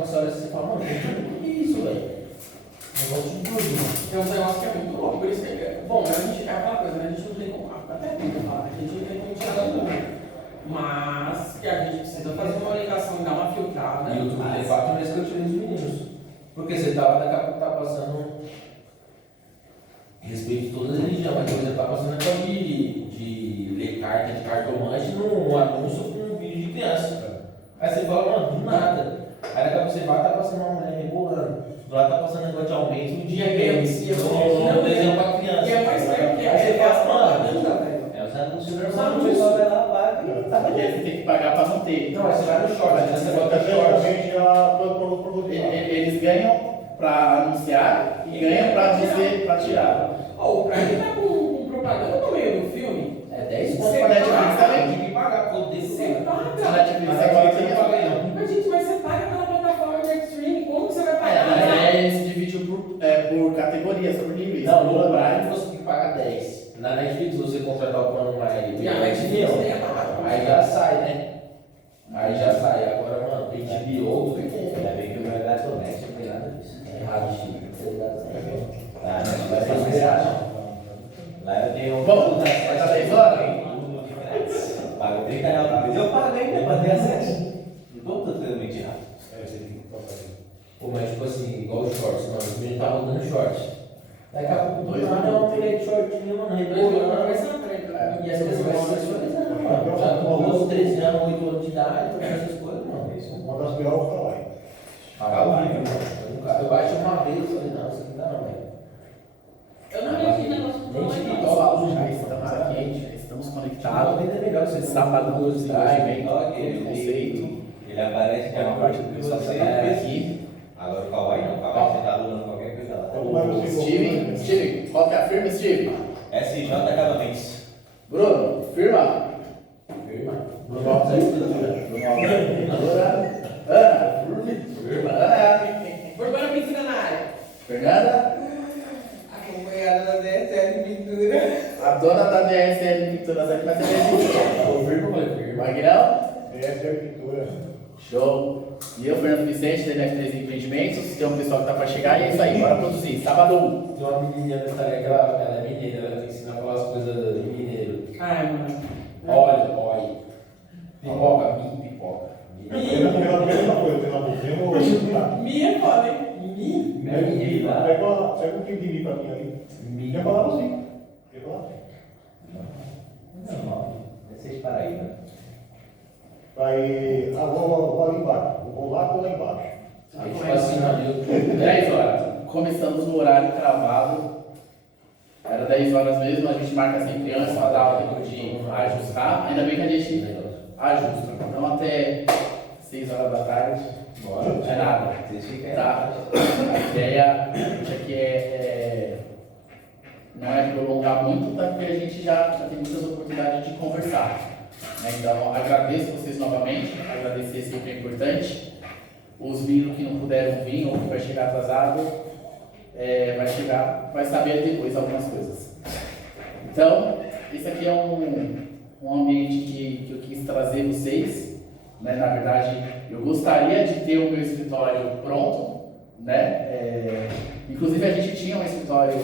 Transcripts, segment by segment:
negócio que você olha assim e fala, mano, que isso, velho? Negócio de tudo, mano. É um negócio que é muito louco, por isso que é bom, mas a gente é aquela coisa, né? A gente não tem como, até tenta falar, a gente não tem como tirar da dúvida. Mas que a gente precisa fazer uma ligação e dar uma filtrada. E o YouTube tem 4 meses que eu tirei os meninos. Porque você tá lá, daqui a pouco tá passando respeito de todas as religiões, mas por exemplo, tá passando aquela de ler carta de cartomante num anúncio com um vídeo de criança. Aí você fala, mano, do nada. Aí daqui a pouco você vai, tá passando uma mulher rebolando. Do lado tá passando negócio de aumento do dia games. Não desenho pra criança. E é mais sério que aí você fala, mano, velho. É os anúncios normais, o pessoal vai lá, paga e tá Porque bom. você tem que pagar para manter. não, aí você vai no short, aí você bota short. Eles ganham para anunciar e ganham para dizer, para tirar. Ó, o Prime tá com propaganda no meio do filme. É 10 pontos Você pra Netflix paga? também, tem que pagar, porque eu dei Você A paga. Netflix Mas agora aqui você tem não paga não. Mas, gente, mas você paga pela plataforma de streaming. Como que você vai Mas pagar? aí se dividiu por categorias, por níveis. Não, no Prime você tem que pagar 10. Na Netflix você contratar o plano mais E a Netflix tem a pagar. aí já sai, né? Aí já sai. Agora, mano, tem HBO, Ainda bem que o meu é gatonete, não tem nada disso. é errado, Chico. Tá, não vai fazer nada. Lá eu tenho um. Bom, tá 10 horas? Pago 30 reais por mês. Eu pago ainda pra ter acesso. Não tô totalmente errado. Pô, mas tipo assim, igual os shorts, mano, os meninos estavam dando shorts. Daqui a pouco, Dois nada, é um moleque shortinho, mano, rebolando. E as pessoas vão se sexualizando, mano. Já com 12, 13 anos, 8 anos de idade, todas essas coisas, mano. Uma das piores foi lá. Ah, eu baixei uma vez e falei, não, isso aqui não dá não, velho. Eu não vi esse negócio do Nem Prime, TikTok, não. Já estamos aqui, já estamos conectados. ainda é melhor você Sabadão de live, Ele- conceito. Ele aparece que é uma parte que você É fez. aqui. Agora o Kawaii não, o Kawaii você tá rolando qualquer coisa lá. Steve, qual que é a firma, Steve? SJ Acabamentos. Bruno, firma. Firma. Bruno Alves aí, Bruno Alves. Ana, firma. Ana, Urbana Piscina na área. Fernanda, Acompanhada da DSL Pintura. a dona da DSL Pinturas aqui na televisão. Firma, falei, firma. Magnão, Essa é a pintura. show. E eu, Fernando Vicente, da NF3 Empreendimentos. Tem um pessoal que tá pra chegar e é isso aí, bora produzir. Sábado. Tem uma menininha da história que ela é mineira, ela te ensina a falar as coisas em mineiro. Ai, mano. Olha, olha. Pipoca, pipoca. Pela mesma coisa, tem uma boquinha. Minha é foda, hein? Mi. Pega um quilo de milho pra mim ali. Quer falar assim? Quer falar? Não, é seis Paraíba. Vai. Ah, vou ali embaixo. Vou lá ou lá embaixo. Aí tipo assim, amigo. 10 horas. Começamos no horário travado. Era 10 horas mesmo, a gente marca sempre antes para dar o tempo de ajustar. Ainda bem que a gente ajusta. Então até 6 horas da tarde, não é nada. Vocês ficam aí. Tá? A ideia hoje aqui não é prolongar muito, tá? Porque a gente já tem muitas oportunidades de conversar. Né? Então agradeço vocês novamente, agradecer sempre é importante. Os meninos que não puderam vir ou que vai chegar atrasado, vai saber depois algumas coisas. Então, esse aqui é um ambiente que eu quis trazer vocês. Né? Na verdade, eu gostaria de ter o meu escritório pronto. Né? Inclusive, a gente tinha um escritório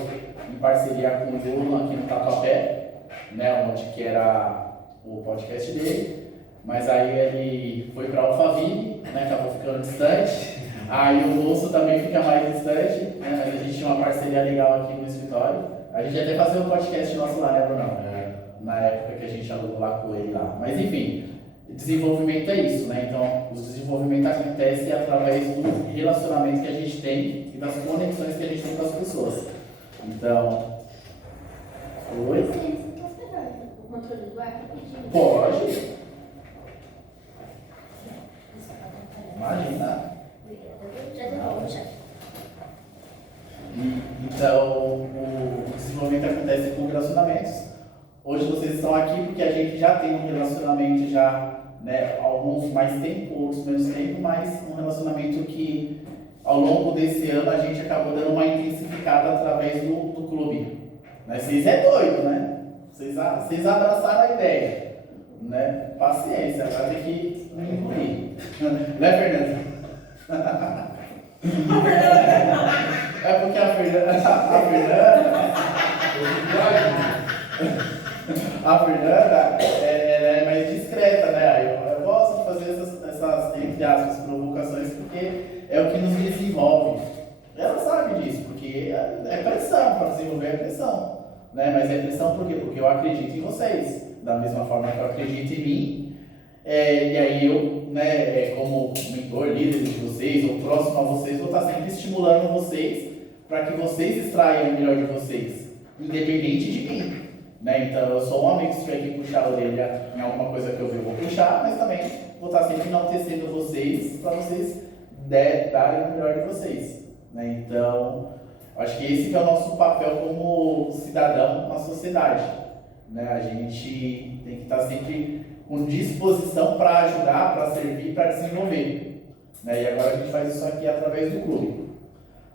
em parceria com o Bruno aqui no Tatuapé, né? Onde que era o podcast dele. Mas aí ele foi para Alphaville, né? Acabou ficando distante. Aí o moço também fica mais distante, né? Mas a gente tinha uma parceria legal aqui no escritório. A gente ia até fazer um podcast nosso lá, né, Brunão? Na época que a gente alugou lá com ele lá. Mas enfim, desenvolvimento é isso, né? Então, o desenvolvimento acontece através do relacionamento que a gente tem e das conexões que a gente tem com as pessoas. Então, oi? O controle do ar? Pode. Imagina. Já devolvo, já. Então, o desenvolvimento acontece com relacionamentos. Hoje vocês estão aqui porque a gente já tem um relacionamento já, né, alguns mais tempo, outros menos tempo, mas um relacionamento que ao longo desse ano a gente acabou dando uma intensificada através do clube. Né? Vocês é doido, né? Vocês abraçaram a ideia. Né? Paciência, agora tem que me engolir. Né, Fernando? É porque a Fernanda, ela é mais discreta, né? Aí eu gosto de fazer essas, entre aspas, provocações, porque é o que nos desenvolve. Ela sabe disso, porque é pressão, para desenvolver é pressão. Né? Mas é pressão por quê? Porque eu acredito em vocês, da mesma forma que eu acredito em mim. E aí eu, né, como mentor, líder de vocês, ou próximo a vocês, vou estar sempre estimulando vocês para que vocês extraiam o melhor de vocês, independente de mim. Né? Então eu sou um homem que se tiver que puxar a orelha em alguma coisa que eu ver, eu vou puxar, mas também vou estar sempre enaltecendo vocês para vocês darem o melhor de vocês. Né? Então, acho que esse que é o nosso papel como cidadão na sociedade. Né? A gente tem que estar sempre com disposição para ajudar, para servir, para desenvolver. Né? E agora a gente faz isso aqui através do clube.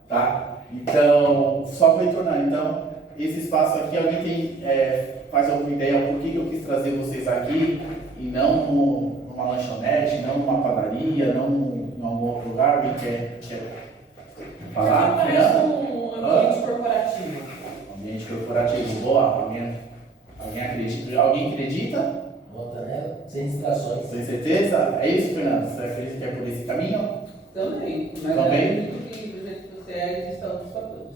Tá? Então, só para retornar, então, esse espaço aqui, alguém tem, faz alguma ideia por que eu quis trazer vocês aqui e não numa lanchonete, não numa padaria, não em algum outro lugar? Alguém quer falar? Parece um ambiente corporativo. Ambiente corporativo, boa. Alguém acredita? Volta nela, sem distrações. Tem certeza? É isso, Fernando? Você acredita que é por esse caminho? Também, mas Também? é muito que do jeito que você é, existem outros fatores.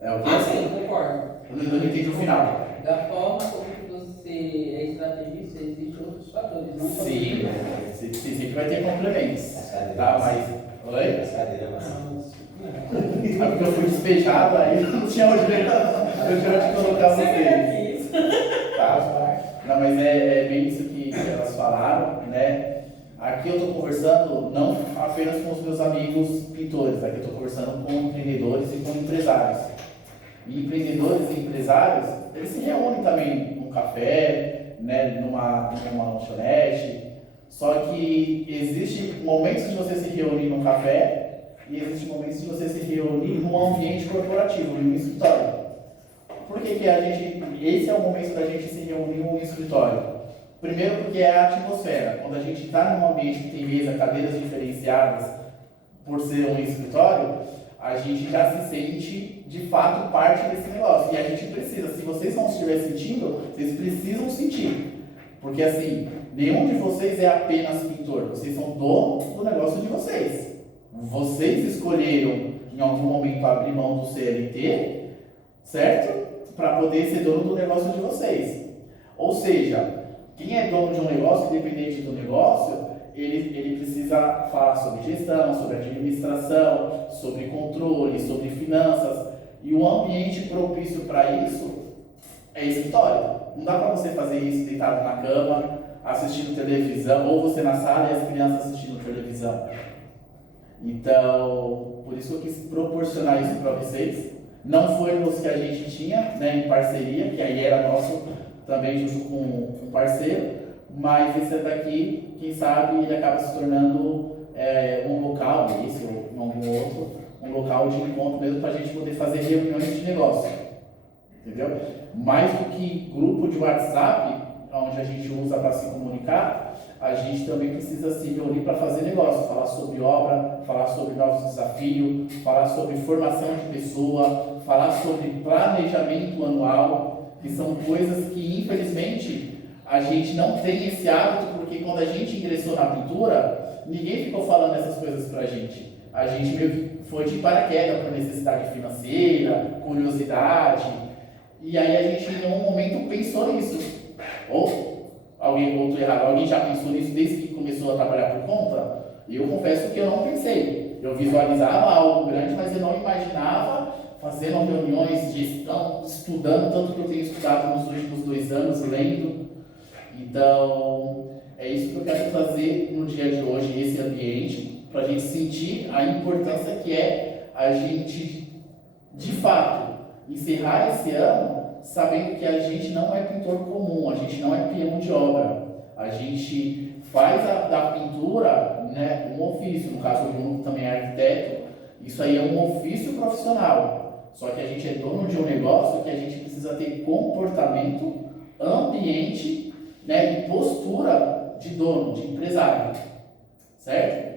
É o quê? Ah, sim, concordo. Eu não entendi o final. Da forma como que você é estrategista, existem outros fatores, não só Sim, você sempre vai ter complementos. Tá, mas... Oi? As cadeiras macias. É porque eu fui despejado, aí não tinha onde colocar Sempre vocês. quis. Tá? Não, mas é bem isso que elas falaram, né? Aqui eu estou conversando não apenas com os meus amigos pintores, aqui eu estou conversando com empreendedores e com empresários. E empreendedores e empresários, eles se reúnem também num café, né, numa lanchonete, só que existe momentos de você se reunir num café e existe momentos de você se reunir num ambiente corporativo, em um escritório. Por que esse é o momento da gente se reunir em um escritório? Primeiro porque é a atmosfera. Quando a gente está num ambiente que tem mesa, cadeiras diferenciadas, por ser um escritório, a gente já se sente, de fato, parte desse negócio. E a gente precisa, se vocês não estiverem sentindo, vocês precisam sentir. Porque assim, nenhum de vocês é apenas pintor, vocês são donos do negócio de vocês. Vocês escolheram, em algum momento, abrir mão do CLT, certo? Para poder ser dono do negócio de vocês. Ou seja, quem é dono de um negócio, independente do negócio, ele precisa falar sobre gestão, sobre administração, sobre controle, sobre finanças. E o ambiente propício para isso é escritório. Não dá para você fazer isso deitado na cama, assistindo televisão, ou você na sala e as crianças assistindo televisão. Então, por isso que eu quis proporcionar isso para vocês. Não foi os que a gente tinha, né, em parceria, que aí era nosso também junto com um parceiro, mas esse daqui, quem sabe, ele acaba se tornando um local, esse ou algum outro, um local de encontro mesmo para a gente poder fazer reuniões de negócio, entendeu? Mais do que grupo de WhatsApp, onde a gente usa para se comunicar, a gente também precisa se reunir para fazer negócio, falar sobre obra, falar sobre novos desafios, falar sobre formação de pessoa, falar sobre planejamento anual, que são coisas que, infelizmente, a gente não tem esse hábito, porque quando a gente ingressou na pintura, ninguém ficou falando essas coisas pra gente. A gente meio que foi de paraquedas por necessidade financeira, curiosidade, e aí a gente em um momento pensou nisso. Ou alguém já pensou nisso desde que começou a trabalhar por conta? Eu confesso que eu não pensei. Eu visualizava algo grande, mas eu não imaginava fazendo reuniões, gestão, estudando, tanto que eu tenho estudado nos últimos 2 anos, lendo. Então, é isso que eu quero trazer no dia de hoje, esse ambiente, para a gente sentir a importância que é a gente, de fato, encerrar esse ano sabendo que a gente não é pintor comum, a gente não é peão de obra. A gente faz da pintura, né, um ofício, no caso o Bruno também é arquiteto, isso aí é um ofício profissional. Só que a gente é dono de um negócio que a gente precisa ter comportamento, ambiente, né, e postura de dono, de empresário, certo?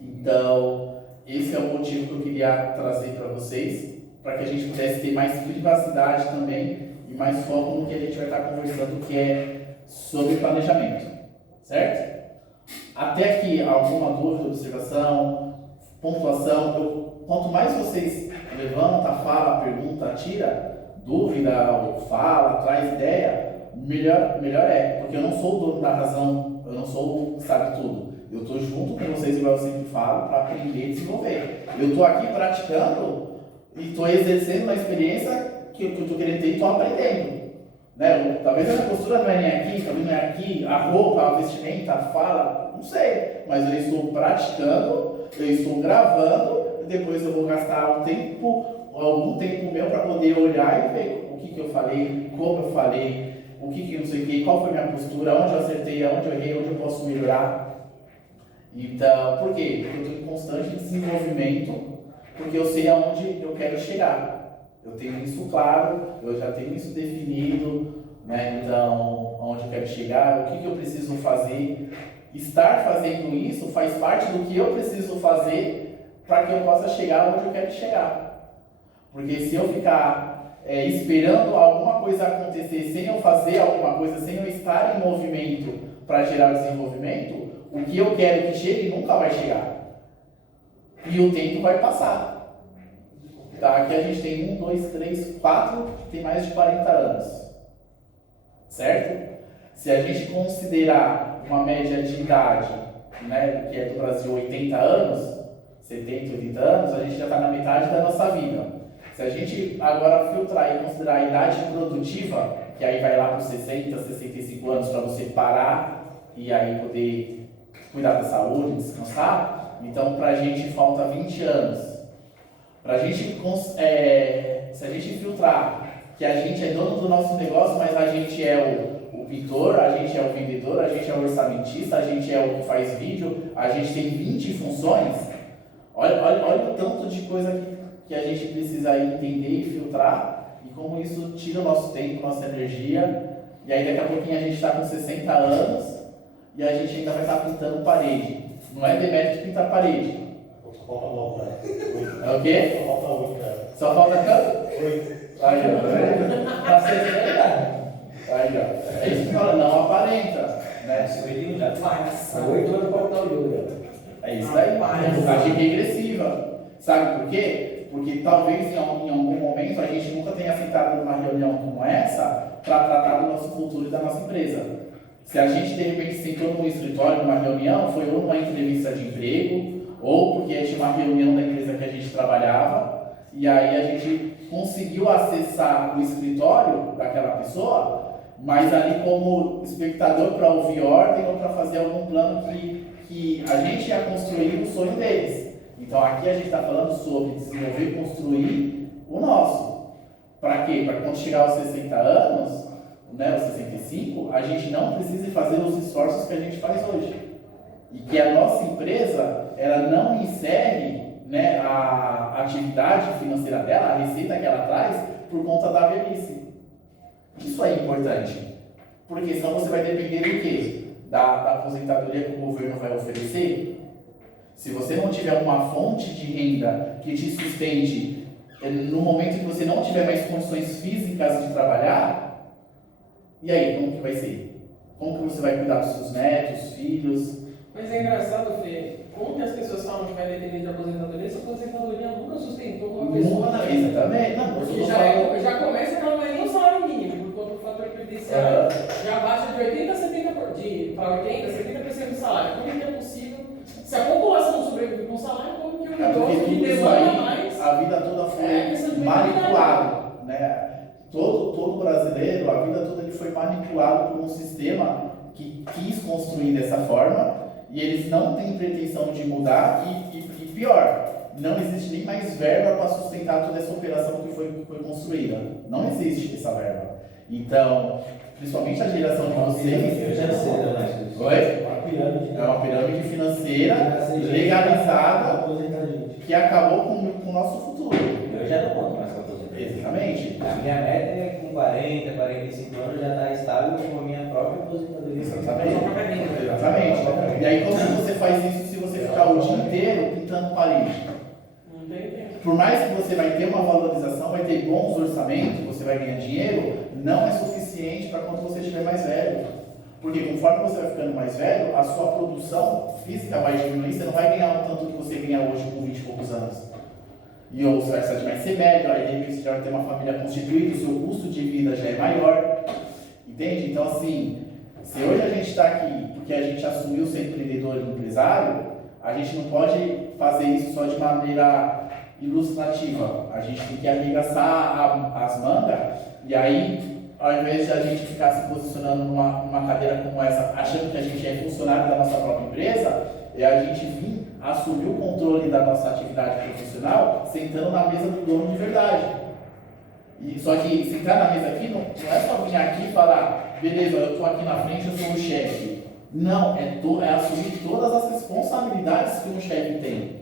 Então, esse é o motivo que eu queria trazer para vocês, para que a gente pudesse ter mais privacidade também e mais foco no que a gente vai estar conversando, que é sobre planejamento, certo? Até aqui, alguma dúvida, observação, pontuação? Quanto mais vocês levanta, fala, pergunta, tira dúvida, ou fala, traz ideia, melhor é, porque eu não sou o dono da razão, eu não sou o que sabe tudo. Eu estou junto com vocês, igual eu sempre falo, para aprender e desenvolver. Eu estou aqui praticando e estou exercendo uma experiência que eu estou querendo ter e estou aprendendo. Né? Talvez a minha postura não é nem aqui, talvez não é aqui, a roupa, a vestimenta, a fala, não sei. Mas eu estou praticando, eu estou gravando, e depois eu vou gastar algum tempo meu para poder olhar e ver o que eu falei, como eu falei, o que não sei o que, qual foi a minha postura, onde eu acertei, onde eu errei, onde eu posso melhorar. Então, por quê? Porque eu estou em constante desenvolvimento, porque eu sei aonde eu quero chegar. Eu tenho isso claro, eu já tenho isso definido, né? Então, aonde eu quero chegar, o que eu preciso fazer. Estar fazendo isso faz parte do que eu preciso fazer para que eu possa chegar onde eu quero chegar. Porque se eu ficar esperando alguma coisa acontecer sem eu fazer alguma coisa, sem eu estar em movimento para gerar desenvolvimento, o que eu quero que chegue nunca vai chegar. E o tempo vai passar. Tá? Aqui a gente tem 1, 2, 3, 4, que tem mais de 40 anos. Certo? Se a gente considerar uma média de idade, né, que é do Brasil 80 anos, 70, 80 anos, a gente já está na metade da nossa vida. Se a gente agora filtrar e considerar a idade produtiva, que aí vai lá para os 60, 65 anos para você parar e aí poder cuidar da saúde, descansar, então para a gente falta 20 anos. Pra gente, se a gente filtrar que a gente é dono do nosso negócio, mas a gente é o pintor, a gente é o vendedor, a gente é o orçamentista, a gente é o que faz vídeo, a gente tem 20 funções, olha o tanto de coisa que a gente precisa aí entender e filtrar, e como isso tira o nosso tempo, nossa energia, e aí daqui a pouquinho a gente está com 60 anos, e a gente ainda vai estar pintando parede. Não é demérito pintar parede. Só falta 9, né? É o quê? Só falta 8, cara. Só falta quanto? 8. Aí, ó. Tá 60. Aí, ó. É isso que fala, não aparenta. Né? 51 já faz. 8 anos para botar o jogo. É isso aí. É contagem regressiva. Sabe por quê? Porque talvez em algum momento a gente nunca tenha sentado numa reunião como essa para tratar do nosso futuro e da nossa empresa. Se a gente de repente sentou num escritório, numa reunião, foi ou numa entrevista de emprego, ou porque tinha uma reunião da empresa que a gente trabalhava, e aí a gente conseguiu acessar o escritório daquela pessoa, mas ali como espectador para ouvir ordem ou para fazer algum plano que a gente ia construir o sonho deles. Então aqui a gente está falando sobre desenvolver e construir o nosso. Para quê? Para quando chegar aos 60 anos, né, os 65, a gente não precise fazer os esforços que a gente faz hoje. E que a nossa empresa, ela não encerre, né, a atividade financeira dela, a receita que ela traz, por conta da velhice. Isso é importante. Porque senão você vai depender do quê? Da aposentadoria que o governo vai oferecer. Se você não tiver uma fonte de renda que te sustente no momento em que você não tiver mais condições físicas de trabalhar, e aí, como que vai ser? Como que você vai cuidar dos seus netos, filhos? Mas é engraçado, Fê, como que as pessoas falam que vai depender de aposentadoria, essa aposentadoria nunca sustentou uma pessoa na vida. Exatamente. Não, Porque já começa que ela não é nem o salário mínimo, por conta do fator previdenciário, já baixa de 80% para 70% do salário. Como que é possível? Se a população sobrevive com salário, como que o idoso que demanda mais? A vida toda foi manipulado, né? Todo brasileiro, a vida toda ele foi manipulado por um sistema que quis construir dessa forma e eles não têm pretensão de mudar e pior, não existe nem mais verba para sustentar toda essa operação que foi construída. Não existe essa verba. Então, principalmente a geração de vocês... Oi? É uma pirâmide financeira legalizada que acabou com o nosso futuro. Eu já não conto mais com a aposentadoria. Exatamente. A minha meta é com 40, 45 anos já estar estável com a minha própria aposentadoria. Exatamente. E aí, como você faz isso se você ficar o dia inteiro inteiro pintando parede. Não tem tempo. Por mais que você vai ter uma valorização, vai ter bons orçamentos, você vai ganhar dinheiro, não é suficiente para quando você estiver mais velho. Porque conforme você vai ficando mais velho, a sua produção física vai diminuir, você não vai ganhar o tanto que você ganha hoje com 20 e poucos anos. E ou você vai precisar de mais remédio, aí de repente você já vai ter uma família constituída, o seu custo de vida já é maior. Entende? Então assim, se hoje a gente está aqui porque a gente assumiu ser empreendedor e empresário, a gente não pode fazer isso só de maneira ilustrativa. A gente tem que arregaçar as mangas e aí, ao invés de a gente ficar se posicionando numa cadeira como essa, achando que a gente é funcionário da nossa própria empresa, é a gente vir assumir o controle da nossa atividade profissional sentando na mesa do dono de verdade. E, só que sentar na mesa aqui não é só vir aqui e falar, beleza, eu estou aqui na frente, eu sou o chefe. Não, é assumir todas as responsabilidades que um chefe tem.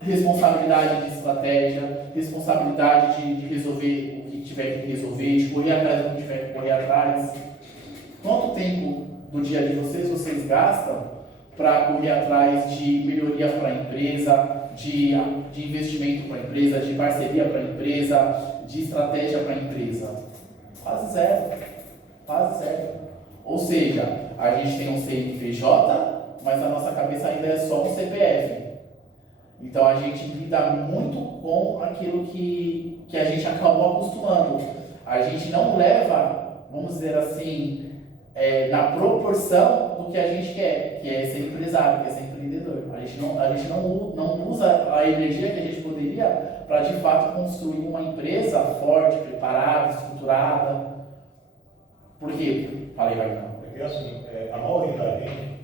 Responsabilidade de estratégia, responsabilidade de resolver o que tiver que resolver, de correr atrás do que tiver que correr atrás. Quanto tempo do dia de vocês gastam para correr atrás de melhoria para a empresa, de investimento para a empresa, de parceria para a empresa, de estratégia para a empresa? Quase zero. Quase zero. Ou seja, a gente tem um CNPJ, mas a nossa cabeça ainda é só um CPF. Então a gente lida muito com aquilo que a gente acabou acostumando. A gente não leva, vamos dizer assim, na proporção do que a gente quer, que é ser empresário, que é ser empreendedor. A gente não usa a energia que a gente poderia para de fato construir uma empresa forte, preparada, estruturada. Por quê? Falei, vai não. Porque assim, a maioria da gente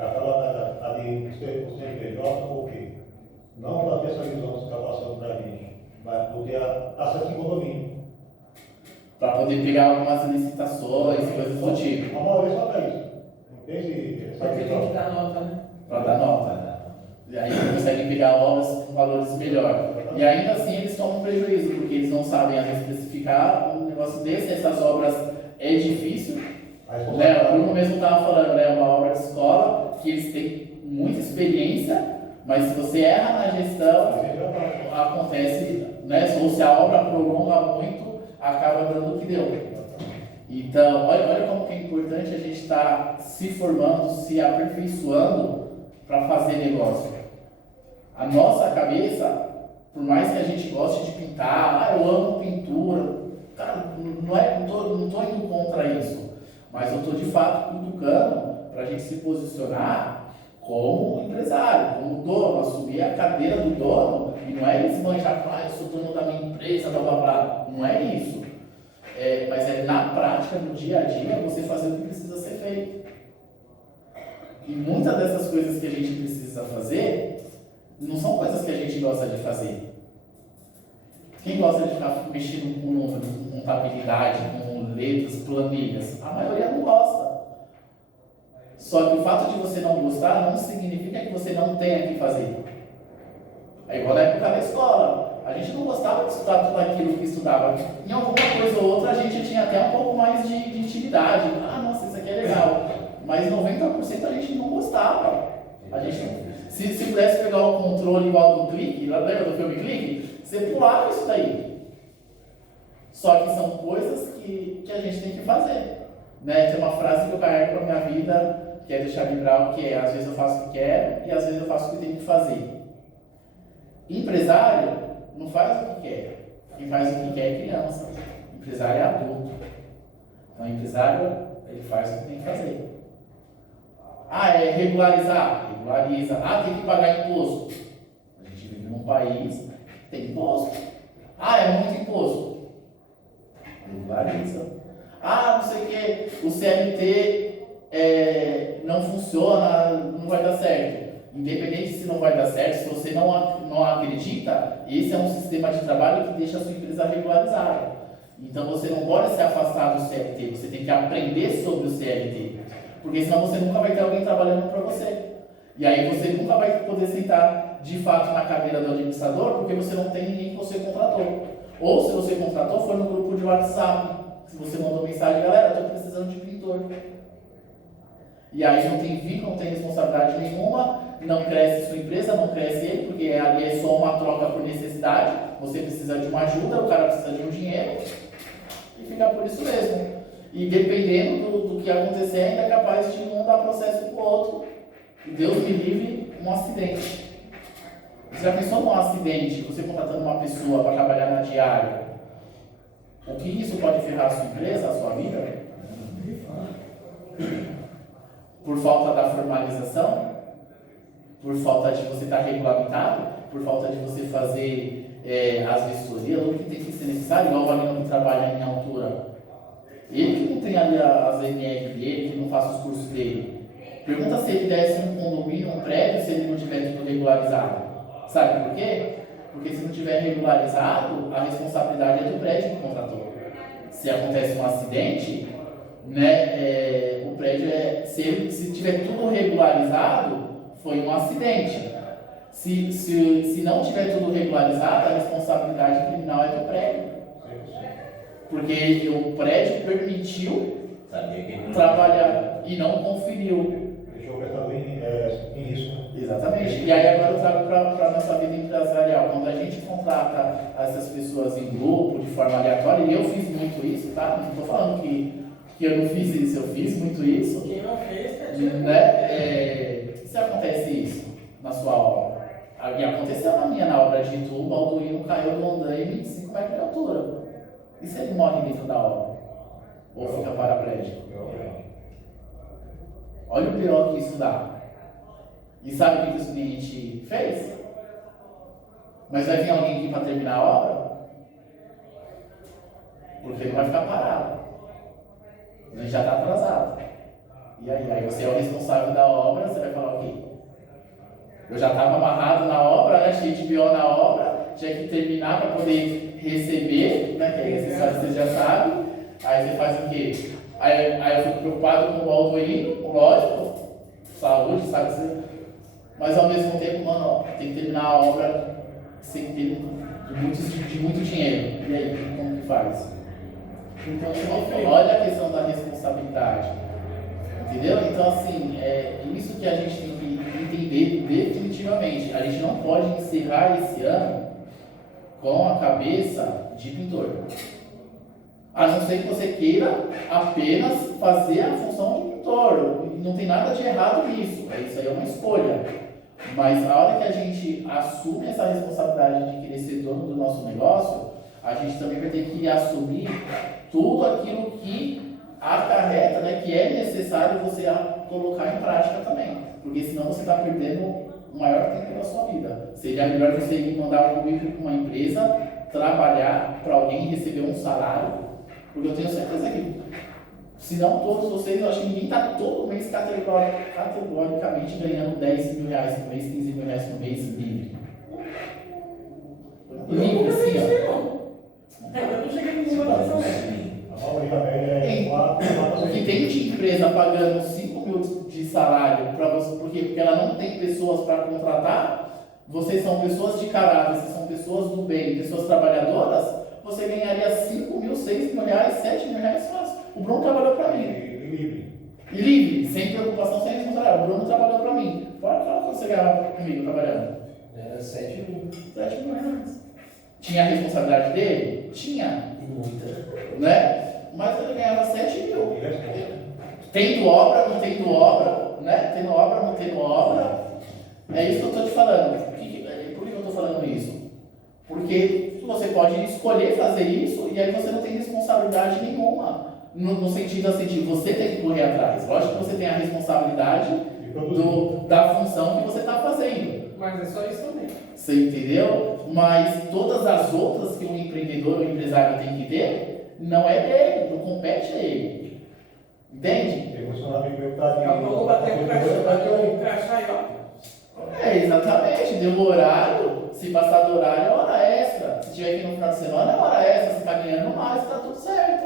acaba ali o CNPJ, por quê? Não para ter essa visão que você está passando para a gente, mas poder acesso em condomínio. Para poder pegar algumas licitações, coisas do tipo. A maioria só para isso. Não tem essa Porque tem que questão. dar nota, né? Para dar nota. E aí eles conseguem pegar obras com valores melhores. E ainda assim eles tomam prejuízo, porque eles não sabem às vezes especificar um negócio desse. Essas obras é difícil. O Bruno mesmo estava falando, uma obra de escola, que eles têm muita experiência, mas se você erra na gestão, acontece, ou se a obra prolonga muito, acaba dando o que deu. Então, olha como que é importante a gente estar se formando, se aperfeiçoando para fazer negócio. A nossa cabeça, por mais que a gente goste de pintar, eu amo pintura, cara, não tô indo contra isso, mas eu estou de fato cutucando para a gente se posicionar como empresário, como dono, assumir a cadeira do dono, e não é desmanchar, eu sou dono da minha empresa, blá blá blá, não é isso. Mas é na prática, no dia a dia, você fazer o que precisa ser feito. E muitas dessas coisas que a gente precisa fazer, não são coisas que a gente gosta de fazer. Quem gosta de ficar mexendo com números, com contabilidade, com letras, planilhas? A maioria não gosta. Só que o fato de você não gostar não significa que você não tenha que fazer. É igual na época da escola. A gente não gostava de estudar tudo aquilo que estudava. Em alguma coisa ou outra a gente tinha até um pouco mais de intimidade. Nossa, isso aqui é legal. Mas 90% a gente não gostava. A gente não... Se pudesse pegar o controle igual do Clique, lembra do filme Clique? Você pulava isso daí. Só que são coisas que a gente tem que fazer. Tem uma frase que eu carrego para minha vida, que é do Charlie Brown, que é: às vezes eu faço o que quero e às vezes eu faço o que tenho que fazer. Empresário não faz o que quer. Quem faz o que quer é criança. Empresário é adulto. Então, empresário, ele faz o que tem que fazer. É regularizar? Regulariza. Tem que pagar imposto. A gente vive num país que tem imposto. É muito imposto. Regulariza. Não sei o que, o CLT não funciona, não vai dar certo. Independente se não vai dar certo, se você não acredita, esse é um sistema de trabalho que deixa a sua empresa regularizada. Então você não pode se afastar do CLT, você tem que aprender sobre o CLT. Porque senão você nunca vai ter alguém trabalhando para você. E aí você nunca vai poder sentar de fato na cadeira do administrador, porque você não tem ninguém que você contratou. Ou se você contratou, foi no grupo de WhatsApp. Se você mandou mensagem: galera, estou precisando de pintor. E aí não tem vínculo, não tem responsabilidade nenhuma, não cresce sua empresa, não cresce ele, porque ali é só uma troca por necessidade, você precisa de uma ajuda, o cara precisa de um dinheiro, e fica por isso mesmo. E dependendo do que acontecer, ainda é capaz de um dar processo pro outro, e Deus me livre, um acidente. Você já pensou num acidente, você contratando uma pessoa para trabalhar na diária? O que isso pode ferrar a sua empresa, a sua vida? Por falta da formalização? Por falta de você estar regulamentado? Por falta de você fazer as vistorias? O que tem que ser necessário? Igual o aluno que trabalha em altura. Ele que não tem ali as MR dele, que não faça os cursos dele. Pergunta se ele desse um condomínio, um prédio, se ele não tiver tudo regularizado. Sabe por quê? Porque se não tiver regularizado, a responsabilidade é do prédio que contratou. Se acontece um acidente, né, o prédio se tiver tudo regularizado, foi um acidente. Se não tiver tudo regularizado, a responsabilidade criminal é do prédio. Porque o prédio permitiu trabalhar e não conferiu. Deixou o prestador em risco. Exatamente. E aí agora eu trago para a nossa vida empresarial. Quando a gente contrata essas pessoas em grupo, de forma aleatória, e eu fiz muito isso, tá? Não estou falando que eu não fiz isso, eu fiz muito isso. Quem não fez, Né? Se acontece isso na sua obra, e aconteceu na obra de Itu, o Balduino caiu do andaime 25 metros de altura. E se ele morre dentro da obra? Ou fica paraplégico? Olha o pior que isso dá. E sabe o que o cliente fez? Mas vai vir alguém aqui para terminar a obra? Porque não vai ficar parado. Ele já está atrasado. E aí você é o responsável da obra, você vai falar o quê? Eu já estava amarrado na obra, né? Cheio de BO na obra, tinha que terminar para poder receber, né? Que aí você já sabe. Aí você faz o quê? Aí eu fico preocupado com o Balduino, lógico, saúde, sabe? Mas ao mesmo tempo, mano, ó, tem que terminar a obra sem ter de muito dinheiro. E aí, como que faz? Então, olha a questão da responsabilidade. Entendeu? Então, assim, é isso que a gente tem que entender definitivamente. A gente não pode encerrar esse ano com a cabeça de pintor. A não ser que você queira apenas fazer a função de pintor. Não tem nada de errado nisso. Isso aí é uma escolha. Mas a hora que a gente assume essa responsabilidade de querer ser dono do nosso negócio, a gente também vai ter que assumir tudo aquilo que acarreta, né, que é necessário você colocar em prática também. Porque senão você está perdendo o maior tempo da sua vida. Seria melhor você mandar um currículo para uma empresa, trabalhar para alguém receber um salário. Porque eu tenho certeza que, se não todos vocês, eu acho que ninguém está todo mês categoricamente ganhando 10 mil reais por mês, 15 mil reais por mês livre. Livre, assim, ó. Eu não cheguei com nenhuma noção dessa. A maioria da média é 4, O que tem de empresa pagando 5 mil de salário para você, porque ela não tem pessoas para contratar, vocês são pessoas de caráter, vocês são pessoas do bem, pessoas trabalhadoras, você ganharia 5 mil, 6 mil reais, 7 mil reais fácil. O Bruno trabalhou para mim. E livre, sem preocupação, sem responsabilidade. O Bruno trabalhou para mim. Quanto você ganhava comigo trabalhando? Era 7 mil. 7 mil reais. Tinha a responsabilidade dele? Tinha. E muita. Né? Mas ele ganhava 7 mil. Tendo obra, não tendo obra, né? Tendo obra, não tendo obra. É isso que eu estou te falando. Por que eu estou falando isso? Porque você pode escolher fazer isso e aí você não tem responsabilidade nenhuma. No sentido assim, de você tem que correr atrás. Lógico que você tem a responsabilidade da função que você está fazendo. Mas é só isso também. Você entendeu? Mas todas as outras que um empreendedor ou um empresário tem que ter, não é dele, não compete a ele. Entende? Tem funcionamento meu que está É o Paulo bateu o crachá e ó. Exatamente, deu o horário, se passar do horário é hora extra. Se tiver aqui no final de semana é hora extra, se está ganhando mais, está tudo certo.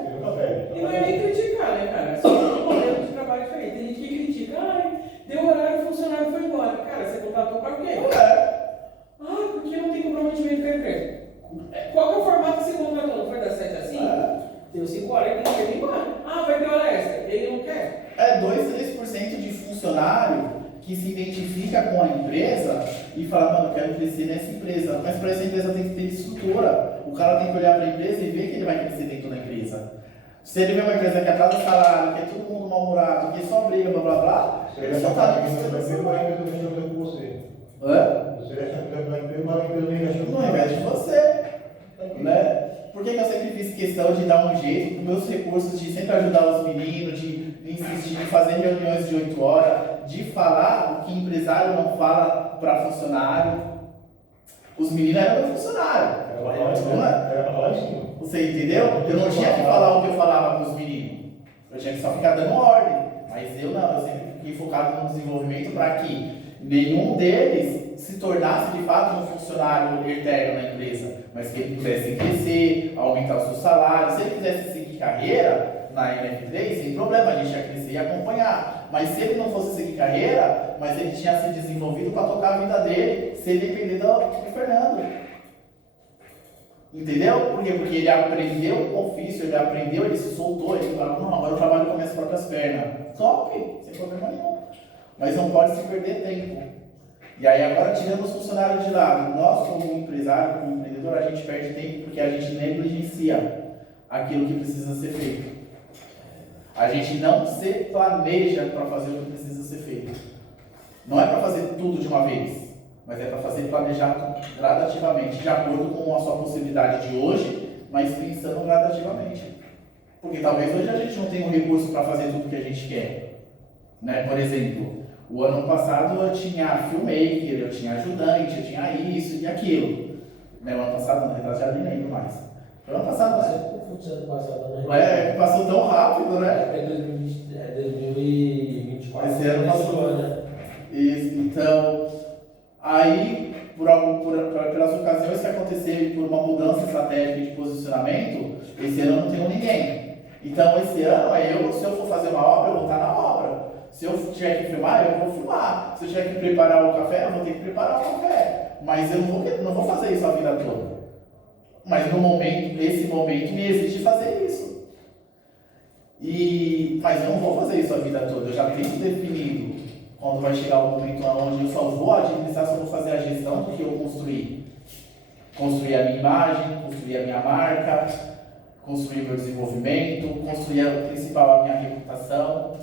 E não é nem criticar, né, cara? É só um modelo de trabalho diferente. Tem gente que critica, deu horário, o funcionário foi embora. Cara, você contratou para quê? Porque não tem comprometimento com a empresa. Qual que é o formato que você contratou? Não foi das 7 às 5? Deu 5 horas, ele tem que ir embora. Vai ter hora extra. Ele não quer. É 2, 3% de funcionário que se identifica com a empresa e fala, mano, eu quero crescer nessa empresa. Mas para essa empresa tem que ter estrutura. O cara tem que olhar para a empresa e ver que ele vai crescer dentro da empresa. Se ele vê uma empresa que atrasa o salário, que é todo mundo mal-humorado, que só briga, blá blá blá, ele só tá ali Você vai ver, vai investir com você. Hã? Você vai achar que vai emprego, mas a empresa não investe Não investe em você. Né? Por que eu sempre fiz questão de dar um jeito com meus recursos, de sempre ajudar os meninos, de insistir em fazer reuniões de 8 horas, de falar o que empresário não fala para funcionário? Os meninos eram meu funcionário. Era para falar em cima. Você entendeu? Eu não tinha que falar o que eu falava para os meninos. Eu tinha que só ficar dando ordem. Mas eu não, eu sempre fiquei focado no desenvolvimento para que nenhum deles se tornasse de fato um funcionário eterno na empresa, mas que ele pudesse crescer, aumentar o seu salário. Se ele quisesse seguir carreira na NF3, sem problema, a gente ia crescer e acompanhar. Mas se ele não fosse seguir carreira, mas ele tinha se desenvolvido para tocar a vida dele, sem depender do Fernando. Entendeu? Por quê? Porque ele aprendeu o ofício, ele aprendeu, ele se soltou, ele falou, não, agora eu trabalho com minhas próprias pernas. Top, sem problema nenhum. Mas não pode se perder tempo. E aí agora, tirando os funcionários de lado, nós como empresário, como empreendedor, a gente perde tempo porque a gente negligencia aquilo que precisa ser feito. A gente não se planeja para fazer o que precisa ser feito. Não é para fazer tudo de uma vez, mas é para fazer planejado gradativamente, de acordo com a sua possibilidade de hoje, mas pensando gradativamente. Porque talvez hoje a gente não tenha um recurso para fazer tudo o que a gente quer. Né? Por exemplo, o ano passado eu tinha filmmaker, eu tinha ajudante, eu tinha isso e aquilo. Né? O ano passado não, retrasado nem lembro mais. Foi ano passado, né? Passou tão rápido, né? É 2024. Esse ano passou, né? Isso, então, aí, pelas ocasiões que aconteceram e por uma mudança estratégica de posicionamento, esse ano eu não tenho ninguém. Então, esse ano, se eu for fazer uma obra, eu vou estar na obra. Se eu tiver que filmar, eu vou filmar. Se eu tiver que preparar o café, eu vou ter que preparar o café. Mas eu não vou fazer isso a vida toda. Mas esse momento me exige fazer isso. Mas eu não vou fazer isso a vida toda. Eu já tenho definido quando vai chegar o momento onde eu só vou administrar, só vou fazer a gestão do que eu construí. Construir a minha imagem, construir a minha marca, construir meu desenvolvimento, construir o principal, a minha reputação.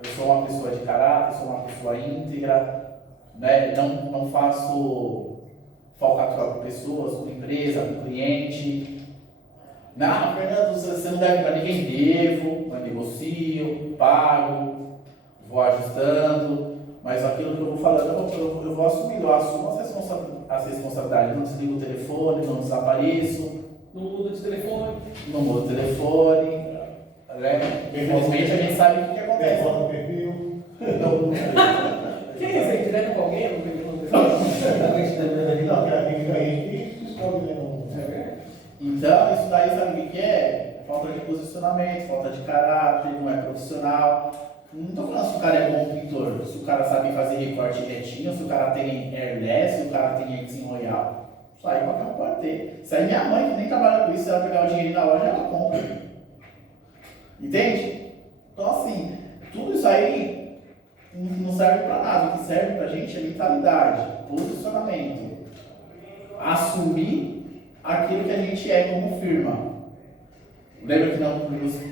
Eu sou uma pessoa de caráter, sou uma pessoa íntegra, né? Não faço falcatrua com pessoas, com empresa, com cliente. Não, Fernando, você não deve para ninguém, devo, mas negocio, pago, vou ajustando, mas aquilo que eu vou falando, eu vou assumindo, eu assumo as responsabilidades, não desligo o telefone, não desapareço. Não muda de telefone. Não muda o telefone, né? Infelizmente a gente sabe o que acontece. Foto no perfil. Quem é isso aí? Direto com alguém? Não tem Não, que a gente escolhe, né? Então, isso daí sabe o que é? Falta de posicionamento, falta de caráter, não é profissional. Não estou falando se o cara é bom pintor, se o cara sabe fazer recorte retinho, se o cara tem airless, se o cara tem Exim Royal. Isso aí qualquer um pode ter. Isso aí minha mãe, que nem trabalha com isso, se ela pegar o dinheiro na loja, ela compra. Entende? Então, assim, tudo isso aí não serve para nada. O que serve para a gente é mentalidade, posicionamento, assumir aquilo que a gente é como firma. Lembra que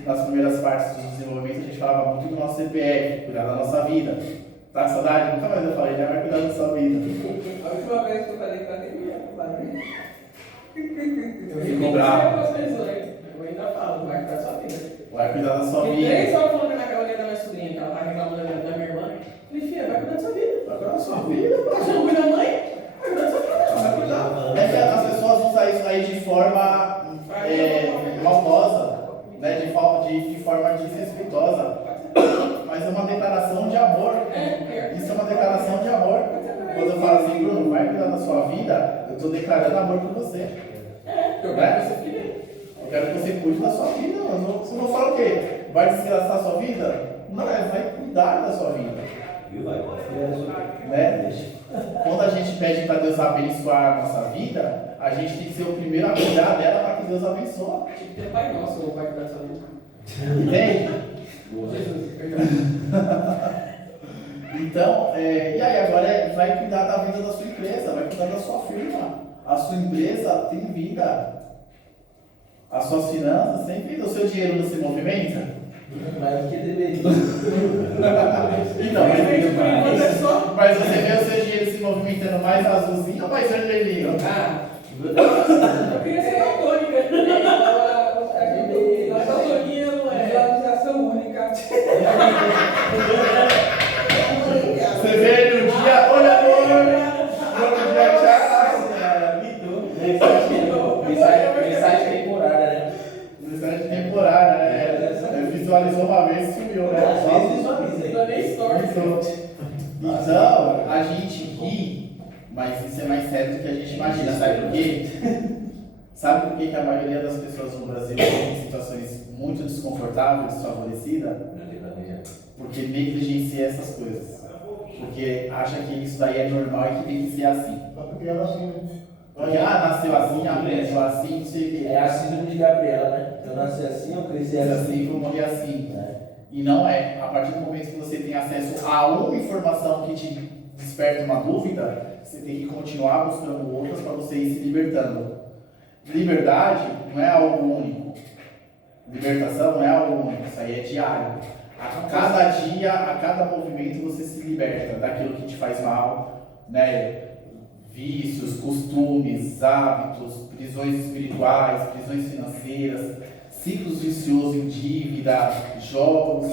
nas primeiras partes do desenvolvimento a gente falava muito do nosso CPF, cuidar da nossa vida. Tá com saudade? Nunca mais eu falei, já vai cuidar da sua vida. A última vez que eu falei pra ele, Ficou bravo. Eu ainda falo, vai cuidar da sua vida. Vai cuidar da sua Tem vida. 3 horas falando naquela olhada da minha sobrinha, que ela tá reclamando da minha irmã. Eu falei, filha, vai cuidar da sua vida. Vai cuidar da sua vida. Você não cuida da mãe? Vai cuidar da sua vida. Vai cuidar. É que as pessoas usam isso aí de forma maldosa, né? de forma desrespeitosa. Mas é uma declaração de amor. Isso é uma declaração de amor. Quando eu falo assim, Bruno, vai cuidar da sua vida, eu estou declarando amor por você. Eu Né? quero que você fique. Eu quero que você cuide da sua vida. Você não fala o quê? Vai desgraçar a sua vida? Não, vai cuidar da sua vida. Né? Quando a gente pede para Deus abençoar a nossa vida, a gente tem que ser o primeiro a cuidar dela para que Deus abençoe. Tinha que ter pai nosso, ou vai cuidar da sua vida. Entende? Jesus, perdão. Então, e aí agora vai cuidar da vida da sua empresa, vai cuidar da sua firma. A sua empresa tem vida. As suas finanças têm vida. O seu dinheiro não se movimenta? Mais do que deveria. Então, Infelizmente, por enquanto é só. mas você vê o seu dinheiro se movimentando mais azulzinho ou mais vermelhinho? Ah, eu queria ser daltônica. Mas daltonia não é. Visualização única. Você vê ele um dia, olha amor, no outro dia, tchau. Mensagem temporária, né? Mensagem temporária, né? Visualizou uma vez e sumiu, né? Às vezes visualiza. Não é nem story. Então, a gente ri, mas isso é mais sério do que a gente imagina, sabe por quê? Sabe por que que a maioria das pessoas no Brasil tem situações muito desconfortáveis, desfavorecidas? Porque negligencia essas coisas. Porque acha que isso daí é normal e que tem que ser assim. Só porque era assim, né? Porque, nasceu assim, aprendeu assim, não sei o quê. É a síndrome de Gabriela, né? Eu nasci assim, eu cresci É assim. assim, vou morrer assim. É. E não é. A partir do momento que você tem acesso a uma informação que te desperta uma dúvida, você tem que continuar buscando outras para você ir se libertando. Liberdade não é algo único. Libertação não é algo único. Isso aí é diário. A cada dia, a cada movimento você se liberta daquilo que te faz mal, né? Vícios, costumes, hábitos, prisões espirituais, prisões financeiras, ciclos viciosos em dívida, jogos,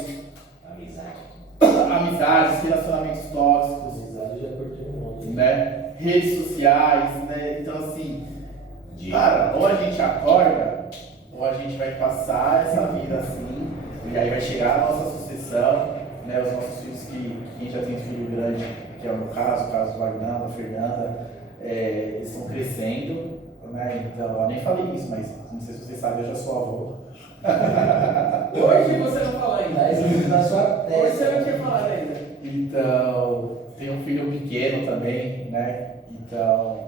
amizades, relacionamentos tóxicos, Amizade eu já curti um monte. né? Redes sociais, né? Então assim, cara, ou a gente acorda, ou a gente vai passar essa vida assim, e aí vai chegar a nossa sucessão, né? Os nossos filhos quem já tem filho grande, que é o meu caso, o caso do Agnaldo, a Fernanda, eles estão crescendo, né? Então, eu nem falei isso, mas não sei se vocês sabem, eu já sou avô. Hoje você não fala ainda. Tá escrito na sua Hoje você não testa. tinha falado ainda. Então, tem um filho pequeno também, né? Então,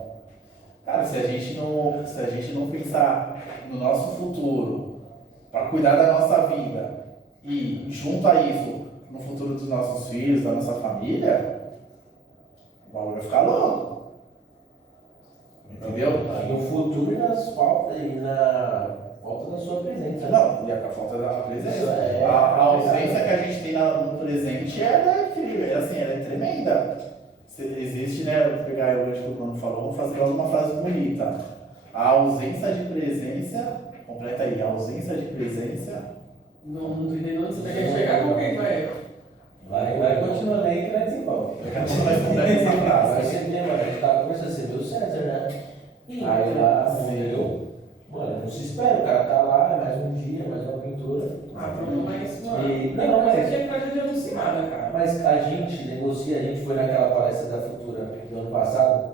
cara, se a gente não pensar no nosso futuro, para cuidar da nossa vida e, junto a isso, no futuro dos nossos filhos, da nossa família, o bagulho vai ficar louco. Entendeu? E no futuro e nas faltas e na falta da sua presença. Não, e a falta da presença. Isso é- A ausência que a gente tem no presente é incrível, assim, ela é tremenda. Existe, né? Vou pegar hoje que o Bruno falou, vou fazer logo uma frase bonita. A ausência de presença, completa aí, a ausência de presença. Não tô entendendo onde você quer chegar, como que vai? Vai continuando aí que vai desenvolver. Daqui a pouco nós completamos essa Vai frase. ser mesmo, a gente tava conversando, você viu o César, né? Aí lá, morreu. Mano, não se espera, o cara tá lá, é mais um dia, mais uma pintura. Ah, Bruno, mas, mano, E- não, não, mas mas- aqui é tragédia anunciada, cara. Mas a gente negocia, a gente foi naquela palestra da Futura do ano passado,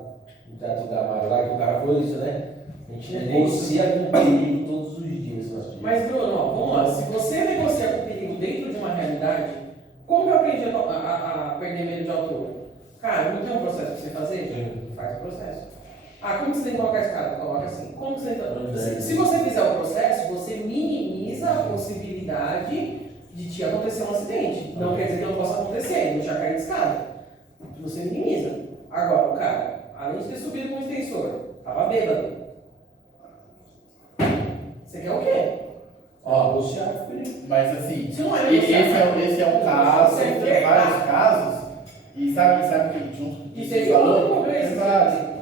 no Teatro Gamarra lá, que o cara falou isso, né? A gente negocia com o perigo todos os dias. Mas, Bruno, ó, vamos lá. Se você negocia com o perigo dentro de uma realidade, como que eu aprendi a perder medo de altura? Cara, não tem um processo pra você fazer? Sim. Faz o processo. Ah, como que você tem que colocar a escada? Coloca assim. Como que você Não se você fizer o processo, você minimiza a possibilidade de te acontecer um acidente. Não quer dizer que não possa acontecer, não já cair de escada. Você minimiza. Agora, o cara, além de ter subido com o extensor, tava bêbado. Você quer o quê? Ó, negociar com o perigo. Mas assim, Isso não é esse é um caso, Você tem quer, vários casos, e sabe que junto E você falou uma vez.